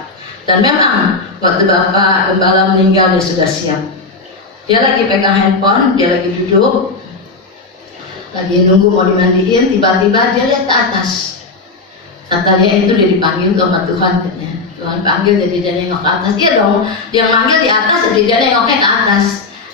Dan memang waktu Bapak Gembala meninggal dia sudah siap. Dia lagi pegang handphone, dia lagi duduk, lagi nunggu mau dimandiin, tiba-tiba dia lihat ke atas. Katanya itu dia dipanggil sama Tuhan katanya. Tuhan panggil jadi dia nengok ke atas. Iya dong, dia manggil di atas jadi dia nengoknya ke atas.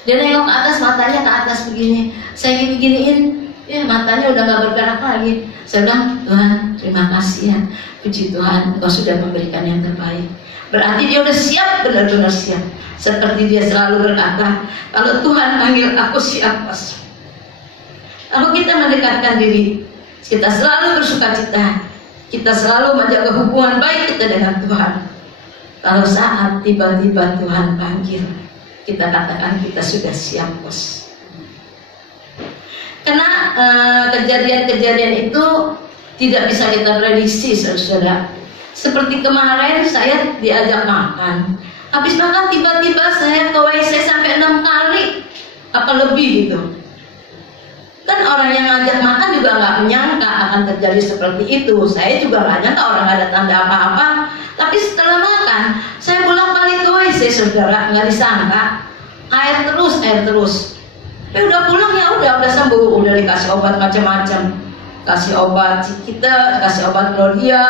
Dia nengok ke atas, matanya ke atas begini. Saya gini-giniin, ya matanya udah gak bergerak lagi. Saya bilang, Tuhan terima kasih ya, puji Tuhan Engkau sudah memberikan yang terbaik. Berarti dia udah siap, benar-benar siap. Seperti dia selalu berkata, kalau Tuhan panggil aku siap bos. Kalau kita mendekatkan diri, kita selalu bersukacita, kita selalu menjaga hubungan baik kita dengan Tuhan. Kalau saat tiba-tiba Tuhan panggil, kita katakan kita sudah siap, bos. Karena kejadian-kejadian itu tidak bisa kita prediksi, saudara. Seperti kemarin saya diajak makan, habis makan tiba-tiba saya ke WC sampai 6 kali, apa lebih gitu. Kan orang yang ngajak makan juga nggak menyangka akan terjadi seperti itu. Saya juga nggak nyangka orang ada tanda apa-apa. Tapi setelah makan, saya bolak-balik ke WC, saudara, nggak disangka air terus. Tapi udah pulang ya udah sembuh, udah dikasih obat macam-macam, kasih obat kita, kasih obat Gloria,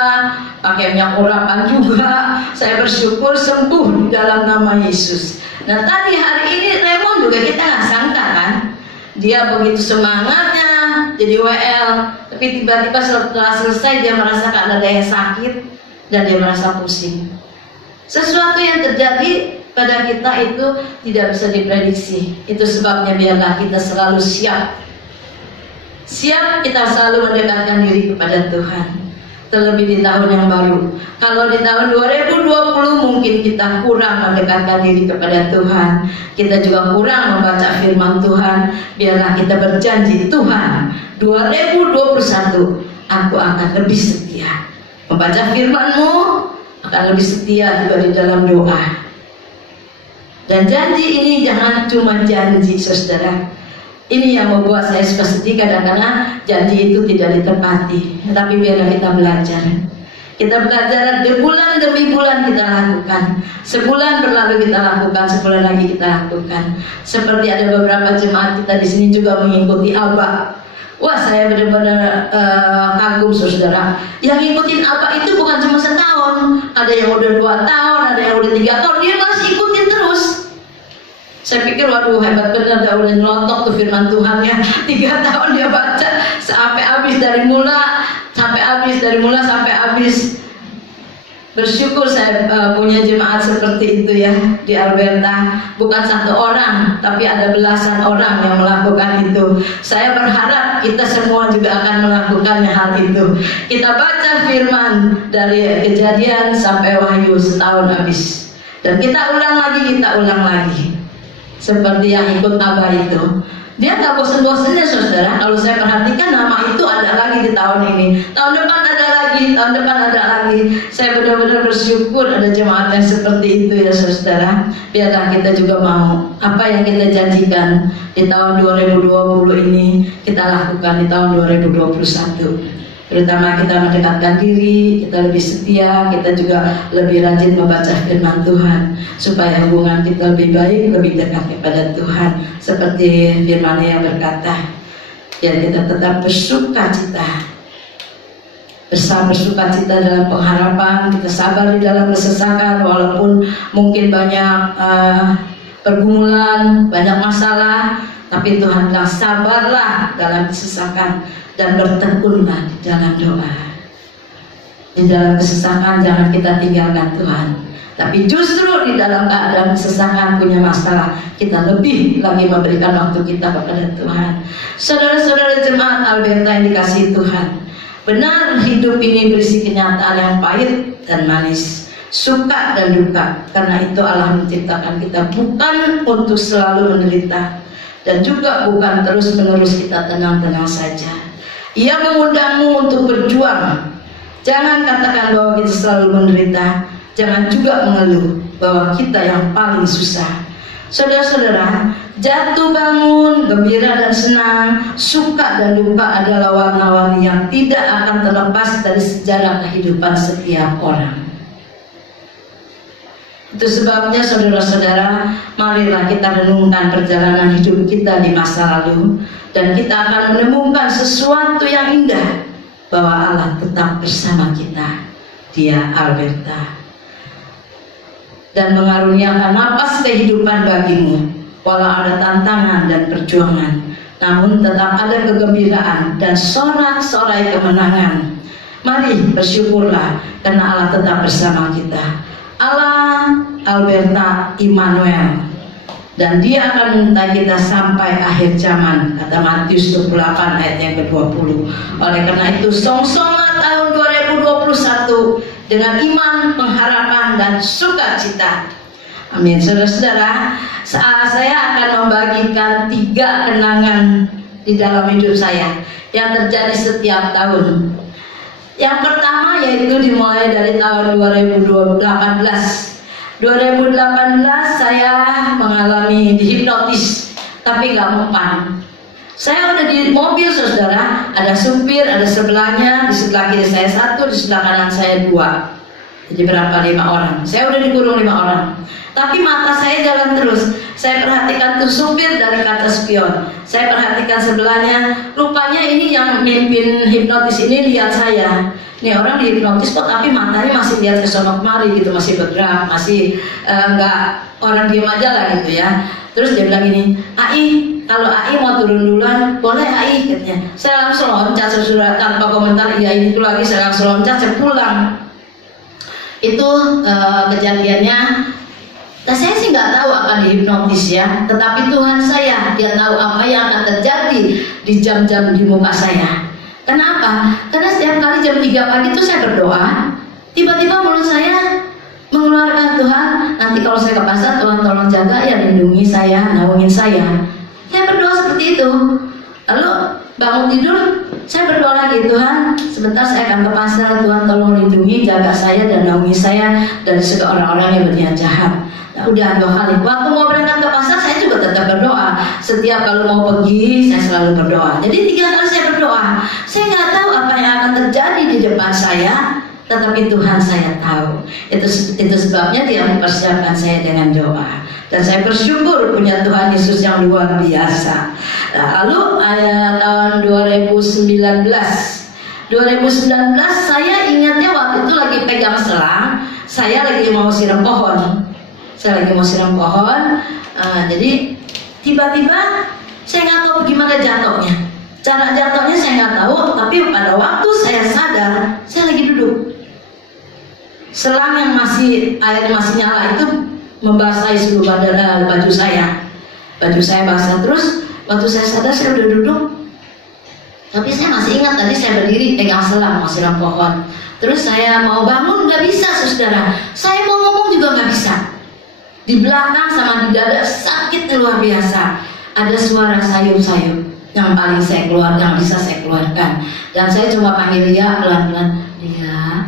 pakai minyak urapan juga. Saya bersyukur sembuh di dalam nama Yesus. Nah tadi hari ini Raymond juga kita nggak sangka kan. Dia begitu semangatnya jadi WL, tapi tiba-tiba setelah selesai dia merasakan ada yang sakit dan dia merasa pusing. Sesuatu yang terjadi pada kita itu tidak bisa diprediksi. Itu sebabnya biarlah kita selalu siap. Siap kita selalu mendekatkan diri kepada Tuhan. Terlebih di tahun yang baru. Kalau di tahun 2020 mungkin kita kurang mendekatkan diri kepada Tuhan, kita juga kurang membaca firman Tuhan. Biarlah kita berjanji, Tuhan 2021 aku akan lebih setia membaca firman-Mu, akan lebih setia juga di dalam doa. Dan janji ini jangan cuma janji, saudara. Ini yang membuat saya suka sedih kadang-kadang janji itu tidak ditepati. Tapi biarlah kita belajar. Kita belajar bulan demi bulan kita lakukan. Sebulan berlalu kita lakukan, sebulan lagi kita lakukan. Seperti ada beberapa jemaat kita di sini juga mengikuti Abba. Wah, saya benar-benar kagum, saudara. Yang ngikutin Abba itu bukan cuma setahun. Ada yang udah 2 tahun, ada yang udah 3 tahun. Dia masih ikutin terus. Saya pikir waduh hebat benar, udah nyelontok tuh firman Tuhan ya. 3 tahun dia baca sampai habis dari mula sampai habis. Bersyukur saya punya jemaat seperti itu ya di Alberta. Bukan 1 orang, tapi ada belasan orang yang melakukan itu. Saya berharap kita semua juga akan melakukannya hal itu. Kita baca firman dari Kejadian sampai Wahyu setahun habis. Dan kita ulang lagi. Seperti yang ikut Abah itu, dia nggak bosan-bosannya, saudara. Kalau saya perhatikan nama itu ada lagi di tahun ini, tahun depan ada lagi. Saya benar-benar bersyukur ada jemaat yang seperti itu ya, saudara. Biarlah kita juga mau apa yang kita janjikan di tahun 2020 ini kita lakukan di tahun 2021. Terutama kita mendekatkan diri, kita lebih setia, kita juga lebih rajin membaca firman Tuhan supaya hubungan kita lebih baik, lebih dekat kepada Tuhan. Seperti firman yang berkata, ya kita tetap bersukacita dalam pengharapan, kita sabar di dalam kesesakan walaupun mungkin banyak pergumulan, banyak masalah, tapi Tuhan bilang sabarlah dalam kesesakan dan bertekunlah di dalam doa. Di dalam kesesakan jangan kita tinggalkan Tuhan. Tapi justru di dalam keadaan kesesakan punya masalah, kita lebih lagi memberikan waktu kita kepada Tuhan. Saudara-saudara jemaat Alberta yang dikasihi Tuhan, benar hidup ini berisi kenyataan yang pahit dan manis, suka dan duka. Karena itu Allah menciptakan kita bukan untuk selalu menderita, dan juga bukan terus-menerus kita tenang-tenang saja. Ia mengundangmu untuk berjuang. Jangan katakan bahwa kita selalu menderita. Jangan juga mengeluh bahwa kita yang paling susah. Saudara-saudara, jatuh bangun, gembira dan senang, suka dan duka adalah warna-warni yang tidak akan terlepas dari sejarah kehidupan setiap orang. Itu sebabnya saudara-saudara, marilah kita renungkan perjalanan hidup kita di masa lalu, dan kita akan menemukan sesuatu yang indah, bahwa Allah tetap bersama kita. Dia Alberta, dan mengaruniakan napas kehidupan bagimu. Walau ada tantangan dan perjuangan, namun tetap ada kegembiraan dan sorak-sorai kemenangan. Mari bersyukurlah karena Allah tetap bersama kita. Allah Alberta Immanuel, dan Dia akan menyertai kita sampai akhir zaman, kata Matius 28 ayat yang ke-20. Oleh karena itu songsonglah tahun 2021 dengan iman, pengharapan, dan sukacita. Amin. Saudara-saudara, saya akan membagikan 3 kenangan di dalam hidup saya yang terjadi setiap tahun. Yang pertama yaitu dimulai dari tahun 2018. 2018 saya mengalami dihipnotis, tapi gak mempan. Saya udah di mobil, saudara, ada supir, ada sebelahnya, di sebelah kiri saya 1, di sebelah kanan saya 2. Jadi berapa? 5 orang. Saya udah dikurung 5 orang. Tapi mata saya jalan terus. Saya perhatikan tuh supir dari kaca spion. Saya perhatikan sebelahnya. Rupanya ini yang mimpin hipnotis ini lihat saya. Ini orang dihipnotis kok, tapi matanya masih lihat ke sono kemari gitu, masih bergerak, masih nggak orang diem aja lah gitu ya. Terus dia bilang gini, Ai, kalau Ai mau turun duluan, boleh Ai, katanya. Saya langsung loncat, saudara, tanpa komentar. Iya ini tuh lagi, saya langsung loncat, saya pulang. Itu kejadiannya. Nah, saya sih nggak tahu akan dihipnotis ya, tetapi Tuhan saya, dia tahu apa yang akan terjadi di jam-jam di muka saya. Kenapa? Karena setiap kali jam 3 pagi itu saya berdoa, tiba-tiba mulut saya mengeluarkan, Tuhan, nanti kalau saya ke pasar, Tuhan tolong jaga ya, lindungi saya, naungin saya. Saya berdoa seperti itu. Lalu bangun tidur, saya berdoa lagi, Tuhan, sebentar saya akan ke pasar, Tuhan tolong lindungi, jaga saya dan naungi saya dari segala orang-orang yang berniat jahat. Nah, udah 2 kali. Waktu mau berangkat ke pasar, saya juga tetap berdoa. Setiap kalau mau pergi, saya selalu berdoa. Jadi 3 kali saya berdoa. Saya nggak tahu apa yang akan terjadi di depan saya, tetapi Tuhan saya tahu. Itu sebabnya Dia mempersiapkan saya dengan doa. Dan saya bersyukur punya Tuhan Yesus yang luar biasa. Nah, lalu tahun 2019 saya ingatnya waktu itu lagi pegang selang, saya lagi mau siram pohon. Jadi tiba-tiba saya nggak tahu gimana jatuhnya. Cara jatuhnya saya nggak tahu, tapi pada waktu saya sadar, saya lagi duduk. Selang yang air masih nyala itu membasahi seluruh badan baju saya. Baju saya basah terus. Waktu saya sadar saya udah duduk. Tapi saya masih ingat tadi saya berdiri pegang selang mau siram pohon. Terus saya mau bangun nggak bisa, saudara. Saya mau ngomong juga nggak bisa. Di belakang sama di dada sakit luar biasa. Ada suara sayup-sayup yang paling saya keluar, yang bisa saya keluarkan. Dan saya cuma panggil Lia pelan-pelan. Lia,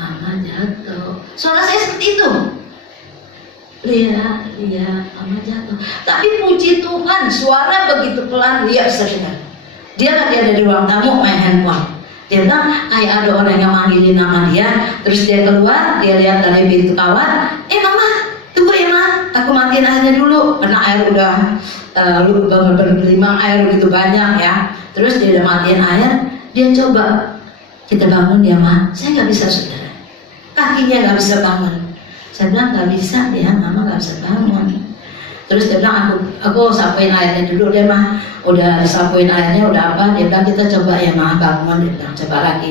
Mama jatuh. Suara saya seperti itu. Lia, Mama jatuh. Tapi puji Tuhan, suara begitu pelan Lia bisa dengar. Dia lagi ada di ruang tamu main handphone. Dia bilang kayak ada orang yang manggilin nama dia. Terus dia keluar, dia lihat dari pintu kawat. Mama, tunggu ya Ma, aku matiin airnya dulu. Karena air udah bergelimang, air begitu banyak ya. Terus dia udah matiin air. Dia coba, kita bangun ya Ma. Saya nggak bisa, saudara. Kakinya nggak bisa bangun. Saya bilang nggak bisa ya, Mama nggak bisa bangun. Terus dia bilang aku sapuin airnya dulu deh Ma. Udah disapuin airnya udah apa? Dia bilang kita coba ya Ma, bangun. Dia bilang coba lagi,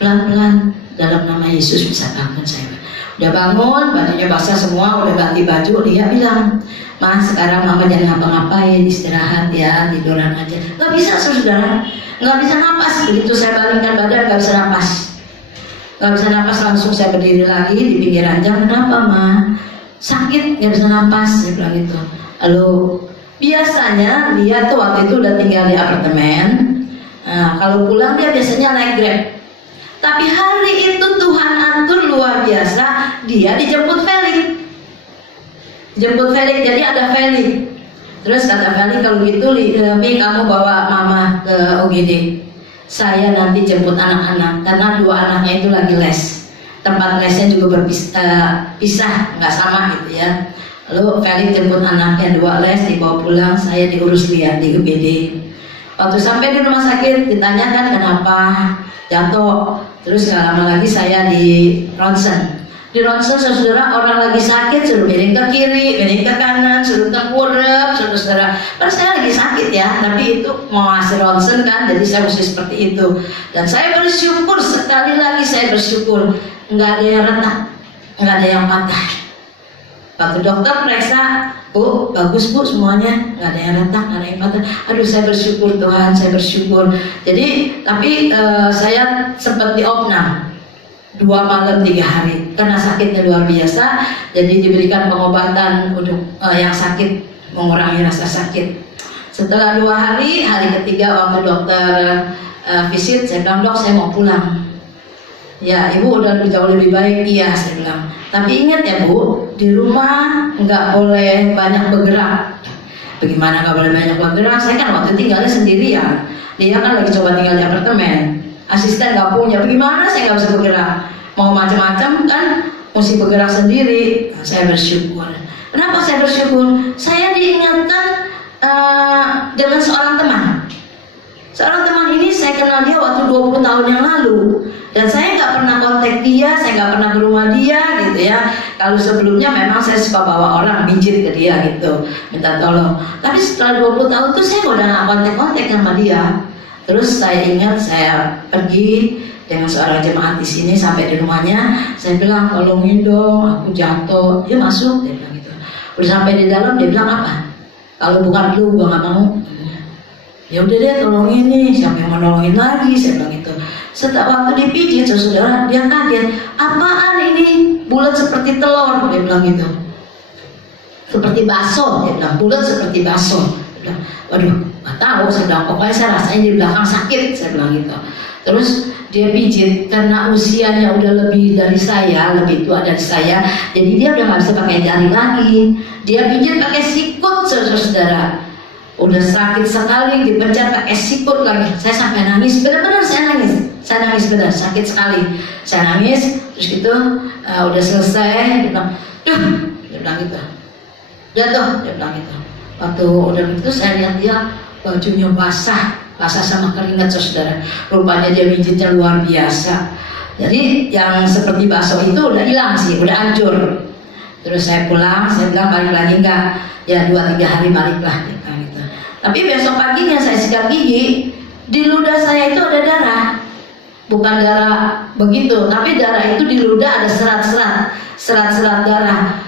pelan-pelan, dalam nama Yesus bisa bangun. Saya udah bangun, bajunya basah semua, udah ganti baju. Dia bilang, Ma sekarang Mama jangan ngapa-ngapain, istirahat ya, tiduran aja. Nggak bisa, saudara, nggak bisa napas. Begitu saya baringkan badan nggak bisa napas. Nggak bisa napas, langsung saya berdiri lagi di pinggir ranjang. Kenapa Ma? Sakit, nggak bisa napas. Dia bilang gitu. Lalu biasanya dia tuh waktu itu udah tinggal di apartemen. Nah, kalau pulang dia biasanya naik Grab. Tapi hari itu Tuhan atur luar biasa, dia dijemput Felix. Jadi ada Felix. Terus kata Felix, kalau gitu Mi kamu bawa Mama ke UGD. Saya nanti jemput anak-anak karena 2 anaknya itu lagi les. Tempat lesnya juga pisah, nggak sama gitu ya. Lalu Felix jemput anaknya 2 les, dibawa pulang, saya diurus dia di UGD. Waktu sampai di rumah sakit ditanyakan kenapa jatuh. Terus gak lama lagi saya di ronsen. Di ronsen, saudara, orang lagi sakit suruh miring ke kiri, miring ke kanan, suruh tengkurap, saudara. Kan saya lagi sakit ya, tapi itu mau hasil ronsen kan, jadi saya mesti seperti itu. Dan saya bersyukur, sekali lagi saya bersyukur, nggak ada yang retak, nggak ada yang patah. Waktu dokter periksa, Bu, bagus Bu semuanya, nggak ada yang retak, nggak ada yang patah. Aduh, saya bersyukur Tuhan, saya bersyukur. Jadi, tapi saya sempat diopnam 2 malam 3 hari karena sakitnya luar biasa. Jadi diberikan pengobatan untuk yang sakit, mengurangi rasa sakit. Setelah 2 hari, hari ketiga waktu dokter visit, saya bilang, Dok, saya mau pulang. Ya, Ibu udah jauh lebih baik. Iya, saya bilang. Tapi ingat ya Bu, di rumah nggak boleh banyak bergerak. Bagaimana nggak boleh banyak bergerak? Saya kan waktu tinggalnya sendirian. Dia kan lagi coba tinggal di apartemen. Asisten nggak punya. Bagaimana saya nggak bisa bergerak? Mau macam-macam kan, mesti bergerak sendiri. Saya bersyukur. Kenapa saya bersyukur? Saya diingatkan dengan seorang teman. Seorang teman ini saya kenal dia waktu 20 tahun yang lalu. Dan saya nggak pernah kontak dia, saya nggak pernah ke rumah dia gitu ya. Kalau sebelumnya memang saya suka bawa orang mijit ke dia gitu, minta tolong. Tapi setelah 20 tahun tuh saya udah nggak kontak-kontak sama dia. Terus saya ingat saya pergi dengan seorang jemaat di sini sampai di rumahnya. Saya bilang, tolongin dong, aku jatuh. Dia masuk, dia bilang gitu. Udah sampai di dalam dia bilang apa? Kalau bukan lu, gua nggak mau. Ya udah deh, tolongin nih. Siapa yang mau nolongin lagi? Saya bilang gitu. Setelah waktu dipijit, saudara, dia kaget. Apaan ini? Bulat seperti telur, dia bilang gitu. Seperti bakso, dia bilang. Bulat seperti bakso. Dia bilang, waduh, nggak tahu. Saya bilang, pokoknya saya rasain di belakang sakit, saya bilang gitu. Terus dia pijit karena usianya udah lebih dari saya, lebih tua dari saya. Jadi dia udah nggak bisa pakai jari lagi. Dia pijit pakai sikut, saudara. Udah sakit sekali, dipencet pakai sikut lagi. Saya sampai nangis, benar-benar saya nangis. Saya nangis benar, sakit sekali. Saya nangis, terus gitu udah selesai. Dia bilang, duh, dia bilang gitu. Jatuh, dia bilang gitu. Waktu udah gitu saya lihat dia bajunya basah sama keringat, saudara. Rupanya dia mijitnya luar biasa. Jadi yang seperti bakso itu udah hilang sih, udah hancur. Terus saya pulang, saya bilang balik lagi enggak? Ya 2-3 hari baliklah gitu. Tapi besok paginya saya sikat gigi, di ludah saya itu ada darah. Bukan darah begitu, tapi darah itu di ludah ada serat-serat darah.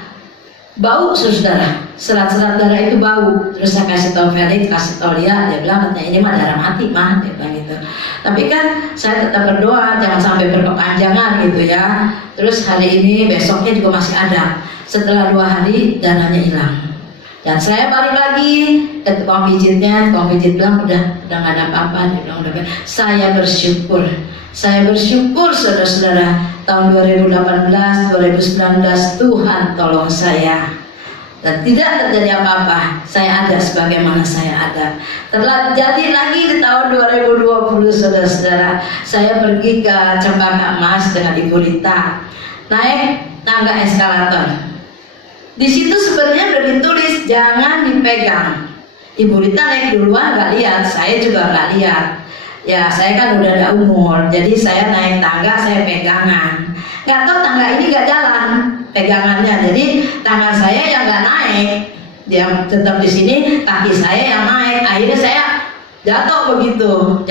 Bau, saudara. Serat-serat darah itu bau. Terus saya kasih tahu Felix, kasih tahu dia bilang katanya ini mah darah mati mah, dia bilang gitu. Tapi kan saya tetap berdoa jangan sampai berkepanjangan gitu ya. Terus hari ini besoknya juga masih ada. Setelah 2 hari darahnya hilang. Dan saya balik lagi ke tukang pijitnya, tukang pijit bilang udah nggak ada apa-apa, dia bilang udah. Saya bersyukur saudara-saudara, tahun 2018, 2019 Tuhan tolong saya dan tidak terjadi apa-apa. Saya ada sebagaimana saya ada. Terjadi lagi di tahun 2020 saudara-saudara, saya pergi ke Cempaka Mas dengan Ibu Rita, naik tangga eskalator. Di situ sebenarnya udah ditulis jangan dipegang. Ibu Rita naik duluan nggak lihat, saya juga nggak lihat. Ya saya kan udah ada umur, jadi saya naik tangga saya pegangan. Nggak tahu tangga ini nggak jalan pegangannya, jadi tangan saya yang nggak naik, dia tetap di sini, kaki saya yang naik. Akhirnya saya jatuh begitu,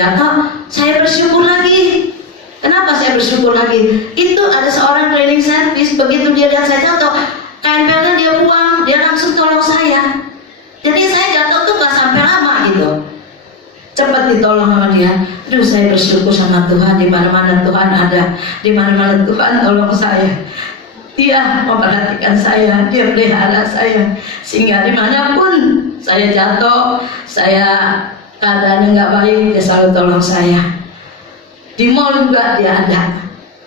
saya bersyukur lagi. Kenapa saya bersyukur lagi? Itu ada seorang cleaning service, begitu dia lihat saya jatuh, KNPL-nya dia buang, dia langsung tolong saya. Jadi saya jatuh tuh gak sampai lama gitu, cepat ditolong sama dia. Aduh saya bersyukur sama Tuhan, di mana-mana Tuhan ada, di mana-mana Tuhan tolong saya. Dia memperhatikan saya, dia pelihara saya, sehingga dimanapun saya jatuh, saya keadaannya nggak baik, dia selalu tolong saya. Di mall juga dia ada,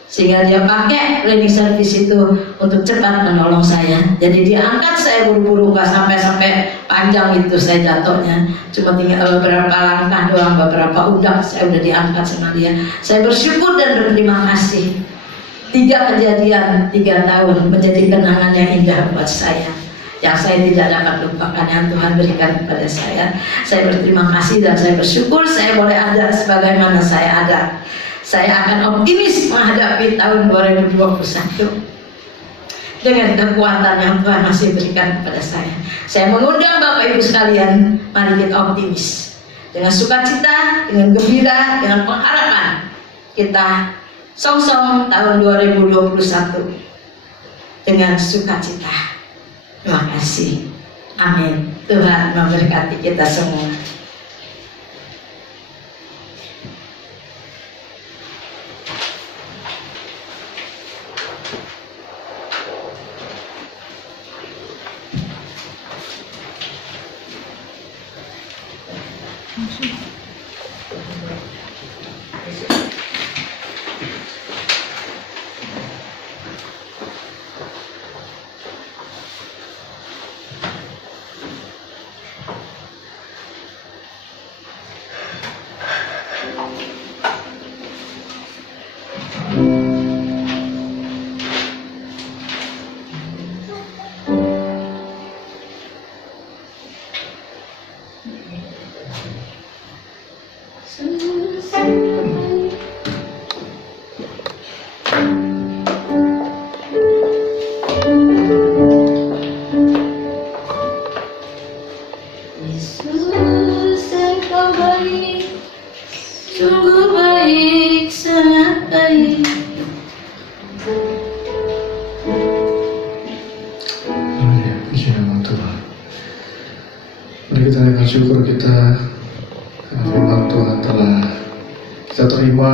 sehingga dia pakai cleaning service itu untuk cepat menolong saya. Jadi dia angkat saya buru-buru, nggak sampai panjang itu saya jatuhnya, cuma tinggal beberapa langkah doang, beberapa udah saya udah diangkat sama dia. Saya bersyukur dan berterima kasih. 3 kejadian 3 tahun menjadi kenangan yang indah buat saya, yang saya tidak dapat lupakan, yang Tuhan berikan kepada saya. Saya berterima kasih dan saya bersyukur saya boleh ada sebagaimana saya ada. Saya akan optimis menghadapi tahun 2021 dengan kekuatan yang Tuhan masih berikan kepada saya. Saya mengundang Bapak Ibu sekalian, mari kita optimis, dengan sukacita, dengan gembira, dengan pengharapan. Kita song-song tahun 2021 dengan sukacita. Terima kasih. Amin. Tuhan memberkati kita semua. Yesus, Engkau baik, sungguh baik, sangat baik. Haleluya, puji nama Tuhan. Mari kita naikkan syukur kita karena firman Tuhan telah kita terima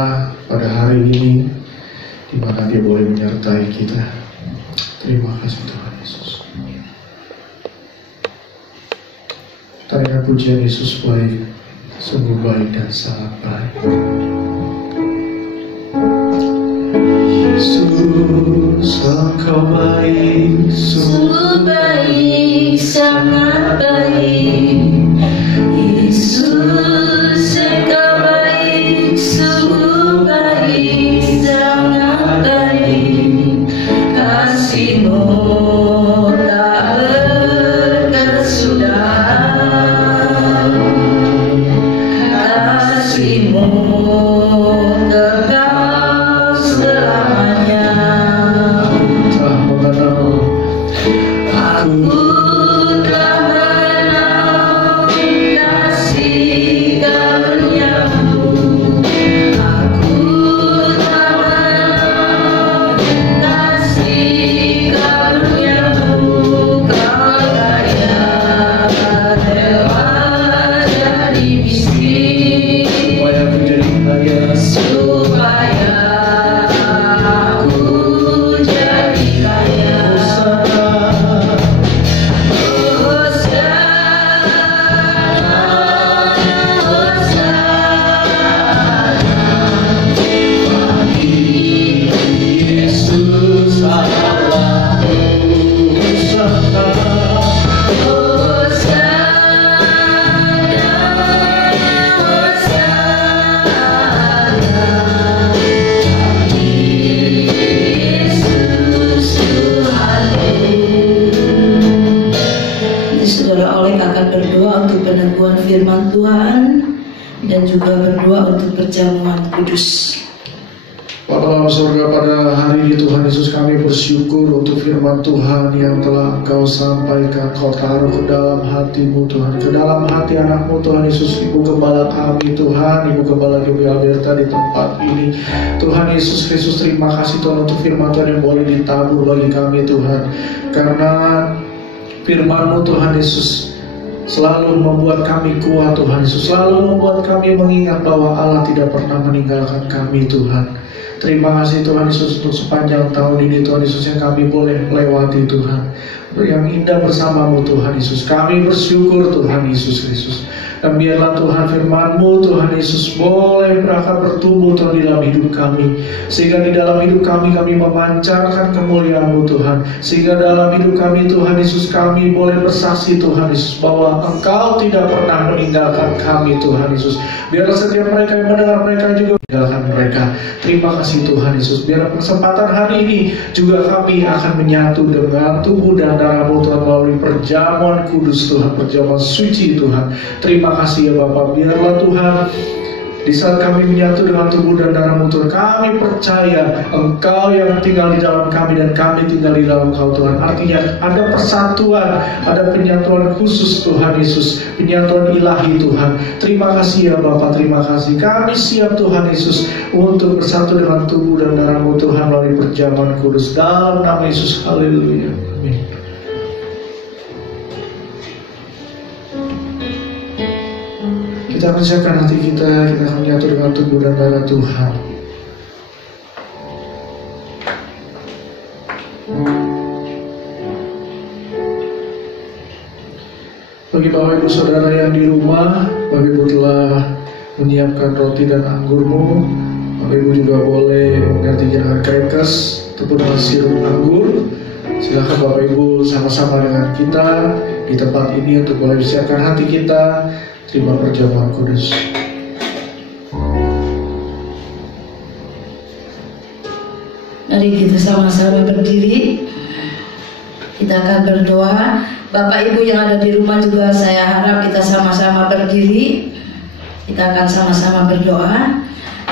pada hari ini, di mana Dia boleh menyertai kita. Terima kasih Tuhan Yesus. Kita naikkan pujian Yesus baik, sungguh baik dan sangat baik. Yesus, Engkau baik, Sungguh baik, sangat baik. Yesus, Engkau baik, sungguh baik, sangat baik. Kasih-Mu tak berkesudahan, kasih-Mu kekal selamanya. telah mengenal Aku telah mengenal kasih karunia-Mu. Aku telah mengenal kasih karunia-Mu. Kau kaya, rela jadi miskin, supaya aku jadi kaya. supaya aku jadi kaya. Yesus Allah, Saudara Oleh akan berdoa untuk peneguhan firman Tuhan dan juga berdoa untuk perjamuan kudus. Bapa dalam surga, pada hari ini Tuhan Yesus kami bersyukur untuk firman Tuhan yang telah Engkau sampaikan, Kau taruh ke dalam hati-Mu Tuhan, ke dalam hati anak-Mu Tuhan Yesus, Ibu Gembala kami Tuhan, Ibu Gembala Gaby Alberta di tempat ini. Tuhan Yesus Kristus, terima kasih Tuhan untuk firman Tuhan yang boleh ditabur bagi kami Tuhan, karena firman-Mu Tuhan Yesus selalu membuat kami kuat Tuhan Yesus, selalu membuat kami mengingat bahwa Allah tidak pernah meninggalkan kami Tuhan. Terima kasih Tuhan Yesus untuk sepanjang tahun ini Tuhan Yesus yang kami boleh melewati Tuhan, yang indah bersama-Mu Tuhan Yesus. Kami bersyukur Tuhan Yesus Kristus. Dan biarlah Tuhan firman-Mu Tuhan Yesus boleh berakar bertumbuh Tuhan di dalam hidup kami, sehingga di dalam hidup kami memancarkan kemuliaan-Mu Tuhan, sehingga dalam hidup kami Tuhan Yesus kami boleh bersaksi Tuhan Yesus bahwa Engkau tidak pernah meninggalkan kami Tuhan Yesus. Biarlah setiap mereka yang mendengar mereka juga meninggalkan mereka. Terima kasih Tuhan Yesus. Biarlah kesempatan hari ini juga kami akan menyatu dengan tubuh dan darah-Mu Tuhan melalui perjamuan kudus Tuhan, perjamuan suci Tuhan. Terima kasih ya Bapa. Biarlah Tuhan di saat kami menyatu dengan tubuh dan darah-Mu Tuhan, kami percaya Engkau yang tinggal di dalam kami dan kami tinggal di dalam Engkau Tuhan. Artinya ada persatuan, ada penyatuan khusus Tuhan Yesus, penyatuan ilahi Tuhan. Terima kasih ya Bapa, terima kasih. Kami siap Tuhan Yesus untuk bersatu dengan tubuh dan darah-Mu Tuhan melalui perjamuan kudus dalam nama Yesus. Haleluya. Amin. kita akan siapkan hati kita akan menyatu dengan tubuh dan darah Tuhan. Bagi Bapak Ibu Saudara yang di rumah, Bapak Ibu telah menyiapkan roti dan anggurmu. Bapak Ibu juga boleh mengganti dengan crackers ataupun sirup anggur. Silakan Bapak Ibu sama-sama dengan kita di tempat ini untuk boleh siapkan hati kita. Terima perjamuan kudus. Mari kita sama-sama berdiri. Kita akan berdoa. Bapak Ibu yang ada di rumah juga saya harap kita sama-sama berdiri. Kita akan sama-sama berdoa.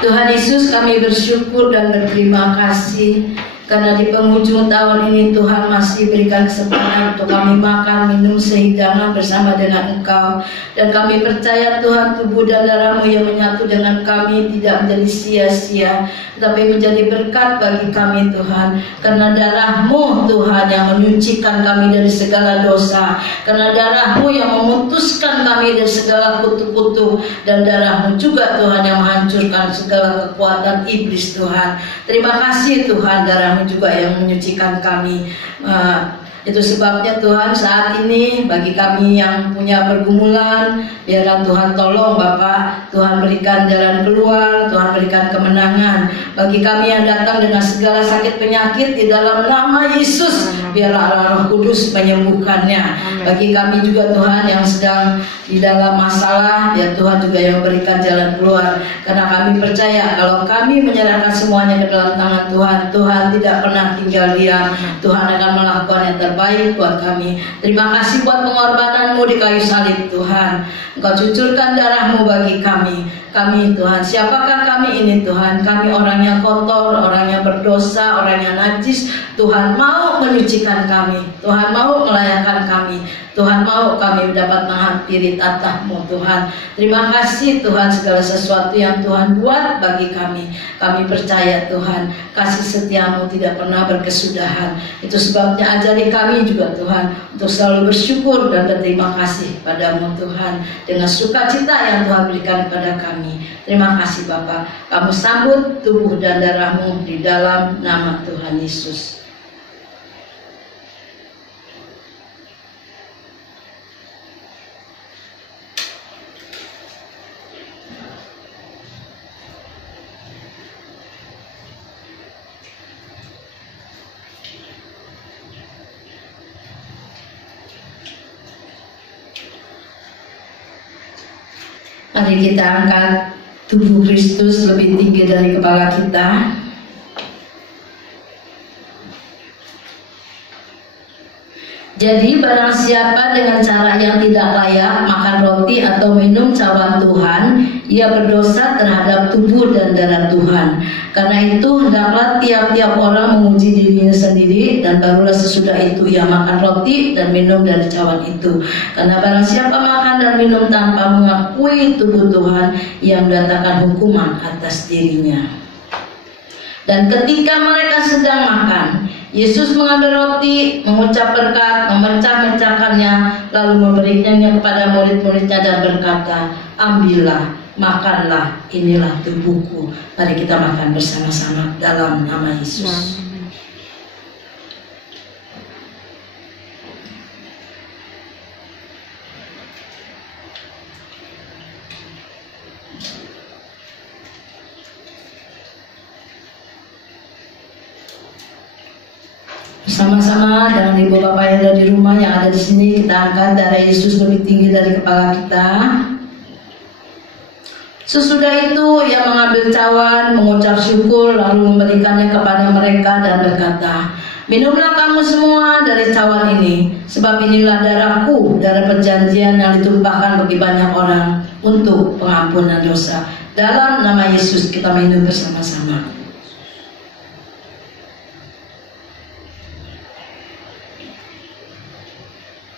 Tuhan Yesus, kami bersyukur dan berterima kasih karena di penghujung tahun ini Tuhan masih berikan kesempatan untuk kami makan, minum, sehidangan bersama dengan Engkau. Dan kami percaya Tuhan, tubuh dan darah-Mu yang menyatu dengan kami tidak menjadi sia-sia, tapi menjadi berkat bagi kami Tuhan. Karena darah-Mu Tuhan yang menyucikan kami dari segala dosa, karena darah-Mu yang memutuskan kami dari segala kutuk-kutuk, dan darah-Mu juga Tuhan yang menghancurkan segala kekuatan iblis Tuhan. Terima kasih Tuhan, darah-Mu juga yang menyucikan kami. Itu sebabnya Tuhan saat ini bagi kami yang punya pergumulan, biarlah Tuhan tolong Bapak, Tuhan berikan jalan keluar, Tuhan berikan kemenangan. Bagi kami yang datang dengan segala sakit penyakit, di dalam nama Yesus, biarlah Roh Kudus menyembuhkannya. Bagi kami juga Tuhan yang sedang di dalam masalah, ya Tuhan juga yang berikan jalan keluar. Karena kami percaya kalau kami menyerahkan semuanya ke dalam tangan Tuhan, Tuhan tidak pernah tinggal diam. Tuhan akan melakukan yang terbaik buat kami. Terima kasih buat pengorbanan-Mu di kayu salib Tuhan. Engkau cucurkan darah-Mu bagi kami. Kami Tuhan, siapakah kami ini Tuhan? Kami orang yang kotor, orang yang berdosa, orang yang najis. Tuhan mau menyucikan kami, Tuhan mau melayakkan kami, Tuhan mau kami dapat menghampiri tatah-Mu Tuhan. Terima kasih Tuhan segala sesuatu yang Tuhan buat bagi kami. Kami percaya Tuhan, kasih setia-Mu tidak pernah berkesudahan. Itu sebabnya ajari kami juga Tuhan untuk selalu bersyukur dan berterima kasih padamu Tuhan, dengan sukacita yang Tuhan berikan kepada kami. Terima kasih Bapa. Kamu sambut tubuh dan darah-Mu di dalam nama Tuhan Yesus. Mari kita angkat tubuh Kristus lebih tinggi dari kepala kita. Jadi barang siapa dengan cara yang tidak layak makan roti atau minum cawan Tuhan, ia berdosa terhadap tubuh dan darah Tuhan. Karena itu hendaklah tiap-tiap orang menguji dirinya sendiri, dan barulah sesudah itu ia makan roti dan minum dari cawan itu. Karena barang siapa makan dan minum tanpa mengakui tubuh Tuhan, ia mendatangkan hukuman atas dirinya. Dan ketika mereka sedang makan, Yesus mengambil roti, mengucap berkat, memecah-mecahkannya, lalu memberikannya kepada murid-muridnya dan berkata, "Ambillah, makanlah, inilah tubuhku." Mari kita makan bersama-sama dalam nama Yesus. Bersama-sama dengan ibu bapak yang ada di rumah, yang ada di sini, kita angkat darah Yesus lebih tinggi dari kepala kita. Sesudah itu ia mengambil cawan, mengucap syukur, lalu memberikannya kepada mereka dan berkata, "Minumlah kamu semua dari cawan ini, sebab inilah darahku, darah perjanjian yang ditumpahkan bagi banyak orang untuk pengampunan dosa." Dalam nama Yesus kita minum bersama-sama.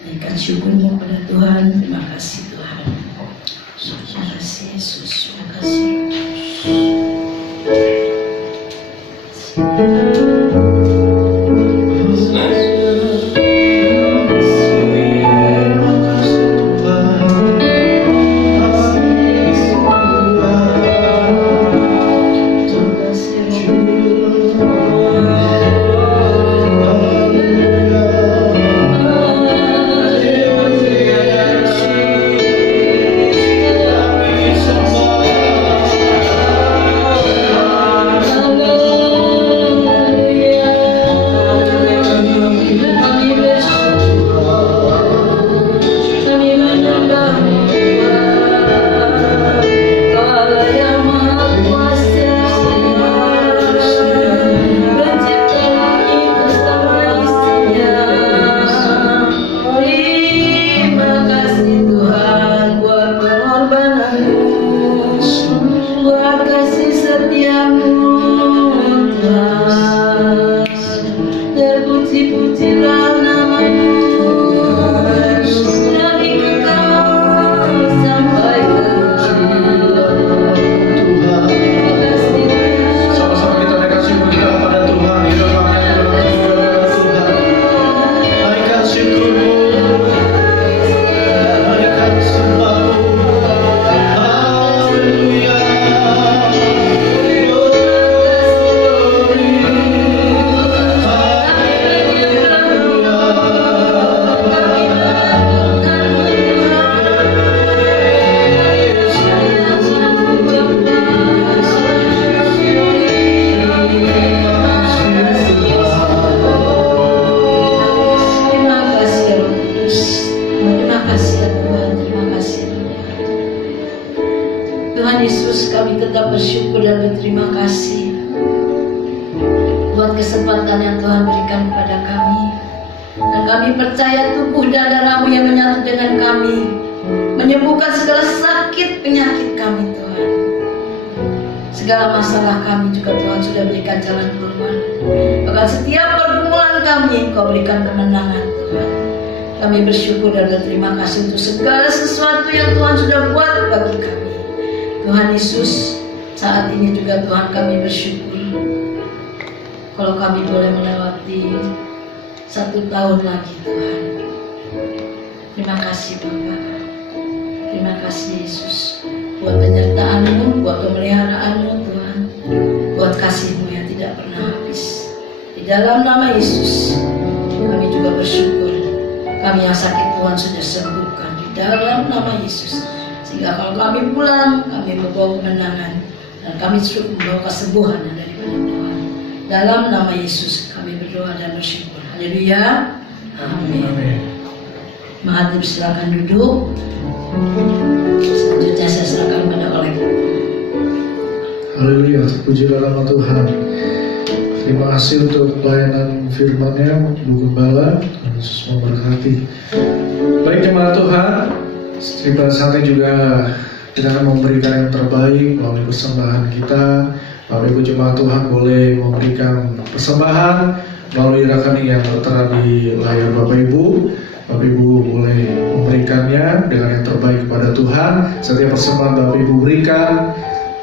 Berikan syukurmu pada Tuhan. Terima kasih Tuhan. Terima kasih Yesus. Terima kasih. kesempatan yang Tuhan berikan kepada kami. Dan kami percaya tubuh dan darah-Mu yang menyatu dengan kami menyembuhkan segala sakit penyakit kami Tuhan. Segala masalah kami juga Tuhan sudah berikan jalan keluar. Bahkan setiap pergumulan kami Engkau berikan kemenangan Tuhan. Kami bersyukur dan berterima kasih untuk segala sesuatu yang Tuhan sudah buat bagi kami. Tuhan Yesus, saat ini juga Tuhan kami bersyukur kalau kami boleh melewati 1 tahun lagi Tuhan. Terima kasih Bapak. Terima kasih Yesus buat penyertaan-Mu, buat pemeliharaan-Mu Tuhan, buat kasih-Mu yang tidak pernah habis. Di dalam nama Yesus kami juga bersyukur. Kami yang sakit Tuhan sudah sembuhkan di dalam nama Yesus. Sehingga kalau kami pulang, kami membawa kemenangan dan kami sudah membawa kesembuhan daripada Tuhan. Dalam nama Yesus kami berdoa dan bersyukur. Haleluya. Amin. Mahatib silakan duduk. Selanjutnya saya serahkan pada Oleh. Haleluya, terpujilah nama Tuhan. Terima kasih untuk pelayanan firman-Nya, Bu Gembala. Yesus memberkati. Baik jemaat Tuhan, pada saatnya juga kita akan memberikan yang terbaik melalui persembahan kita. Bapak Ibu jemaat Tuhan boleh memberikan persembahan melalui rekening yang tertera di layar Bapak Ibu. Bapak Ibu boleh memberikannya dengan yang terbaik kepada Tuhan. Setiap persembahan Bapak Ibu berikan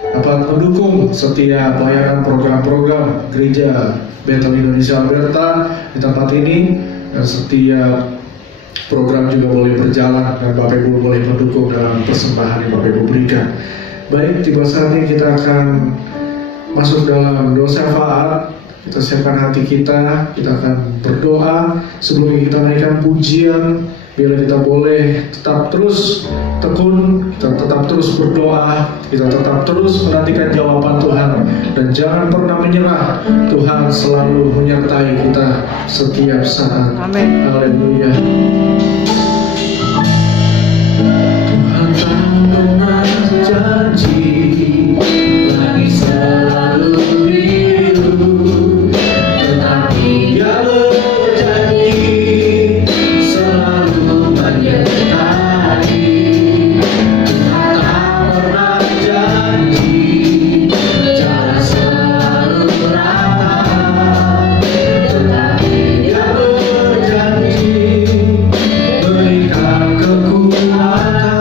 dapat mendukung setiap pelayanan program-program gereja Bethel Indonesia Alberta di tempat ini, dan setiap program juga boleh berjalan dan Bapak Ibu boleh mendukung dalam persembahan yang Bapak Ibu berikan. Baik, tiba saatnya kita akan masuk dalam doa syafaat. Kita siapkan hati kita akan berdoa. Sebelum kita naikkan pujian, biar kita boleh tetap terus tekun, kita tetap terus berdoa, kita tetap terus menantikan jawaban Tuhan, dan jangan pernah menyerah. Tuhan selalu menyertai kita setiap saat. Amin. Haleluya. Tuhan tak pernah janji langit selalu biru, tetapi Dia berjanji selalu menyertai. Tuhan tak pernah janji jalan selalu rata, tetapi Dia berjanji berikan kekuatan.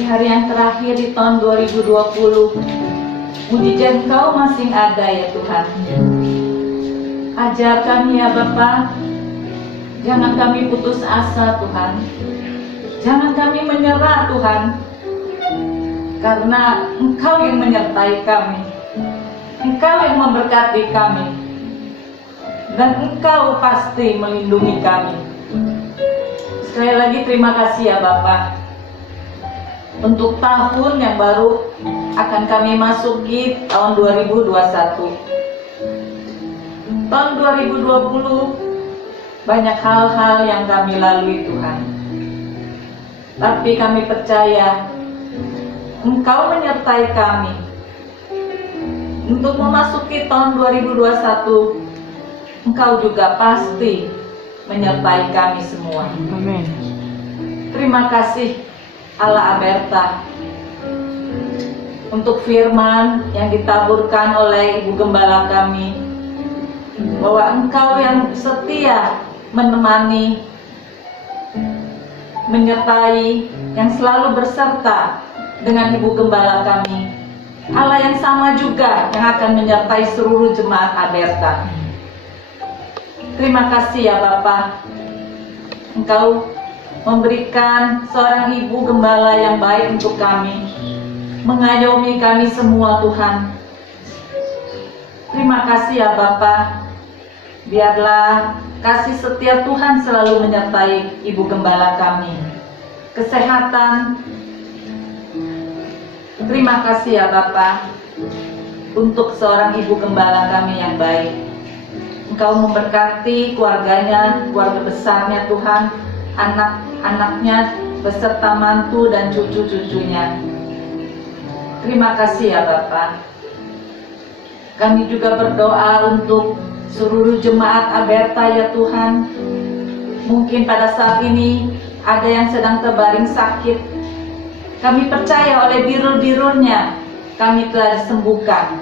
di hari yang terakhir di tahun 2020, mujizat Engkau masih ada ya Tuhan. Ajar kami ya Bapa, jangan kami putus asa Tuhan, jangan kami menyerah Tuhan, karena Engkau yang menyertai kami, Engkau yang memberkati kami, dan Engkau pasti melindungi kami. Sekali lagi terima kasih ya Bapak untuk tahun yang baru akan kami masuki, tahun 2021. Tahun 2020 banyak hal-hal yang kami lalui Tuhan, tapi kami percaya Engkau menyertai kami untuk memasuki tahun 2021. Engkau juga pasti menyertai kami semua. Amin. Terima kasih Allah Aberta untuk firman yang ditaburkan oleh Ibu Gembala kami, bahwa Engkau yang setia menemani, menyertai, yang selalu berserta dengan Ibu Gembala kami. Allah yang sama juga yang akan menyertai seluruh jemaat Aberta. Terima kasih ya Bapak, Engkau memberikan seorang ibu gembala yang baik untuk kami, mengayomi kami semua Tuhan. Terima kasih ya Bapa. Biarlah kasih setia Tuhan selalu menyertai ibu gembala kami. Kesehatan. Terima kasih ya Bapa untuk seorang ibu gembala kami yang baik. Engkau memberkati keluarganya, keluarga besarnya Tuhan, anak-anaknya beserta mantu dan cucu-cucunya. Terima kasih ya Bapak. Kami juga berdoa untuk seluruh jemaat Aberta ya Tuhan. Mungkin pada saat ini ada yang sedang terbaring sakit. Kami percaya oleh birul-birulnya kami telah disembuhkan.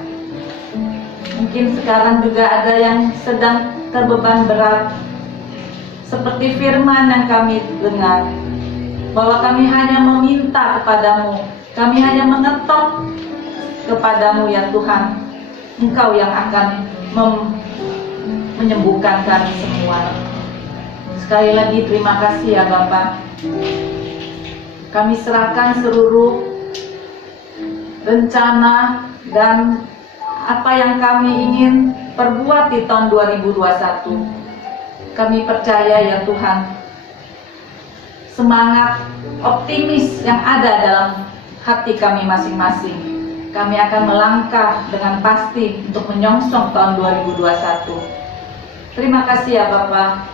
Mungkin sekarang juga ada yang sedang terbeban berat, seperti firman yang kami dengar, bahwa kami hanya meminta kepadamu, kami hanya mengetok kepadamu ya Tuhan. Engkau yang akan menyembuhkan kami semua. Sekali lagi terima kasih ya Bapak. Kami serahkan seluruh rencana dan apa yang kami ingin perbuat di tahun 2021. Kami percaya ya Tuhan, semangat optimis yang ada dalam hati kami masing-masing, kami akan melangkah dengan pasti untuk menyongsong tahun 2021. Terima kasih ya Bapak.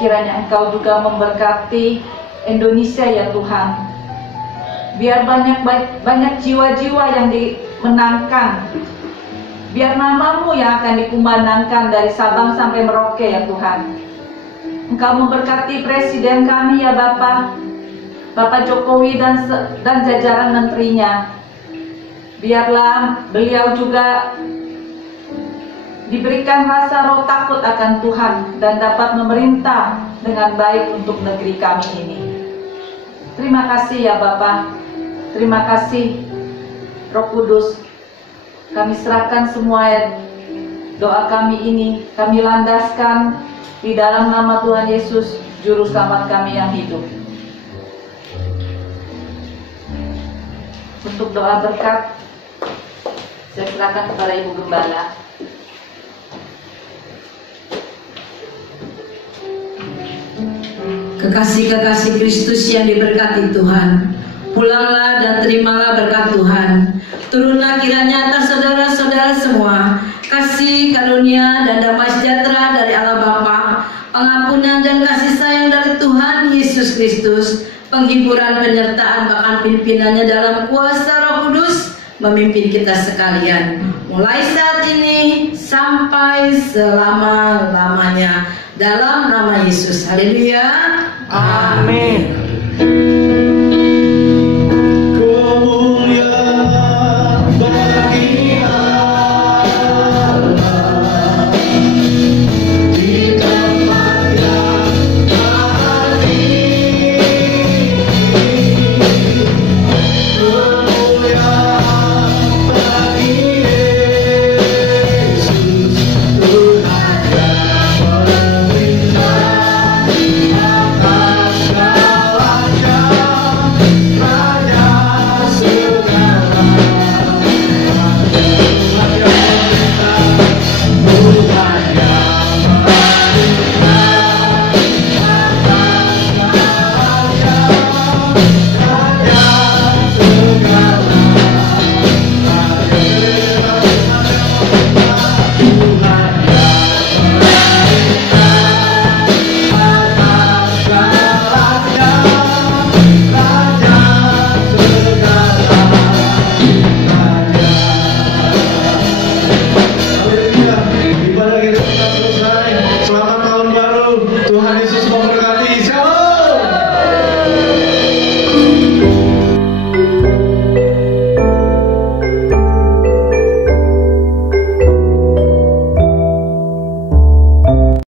Kiranya Engkau juga memberkati Indonesia ya Tuhan. Biar banyak jiwa-jiwa yang dimenangkan. Biar namamu yang akan dikumandangkan dari Sabang sampai Merauke ya Tuhan. Engkau memberkati presiden kami ya Bapak, Bapak Jokowi dan jajaran menterinya. Biarlah beliau juga diberikan rasa roh takut akan Tuhan dan dapat memerintah dengan baik untuk negeri kami ini. Terima kasih ya Bapak. Terima kasih Roh Kudus. Kami serahkan semua doa kami ini, kami landaskan di dalam nama Tuhan Yesus, Juru Selamat kami yang hidup. Untuk doa berkat, saya serahkan kepada Ibu Gembala. Kekasih-kekasih Kristus yang diberkati Tuhan, pulanglah dan terimalah berkat Tuhan. Turunlah kiranya atas saudara-saudara semua kasih, karunia, dan damai sejahtera dari Allah Bapa, pengampunan dan kasih sayang dari Tuhan Yesus Kristus, penghiburan, penyertaan, bahkan pimpinannya dalam kuasa Roh Kudus memimpin kita sekalian, mulai saat ini sampai selama-lamanya, dalam nama Yesus. Haleluya. Amin.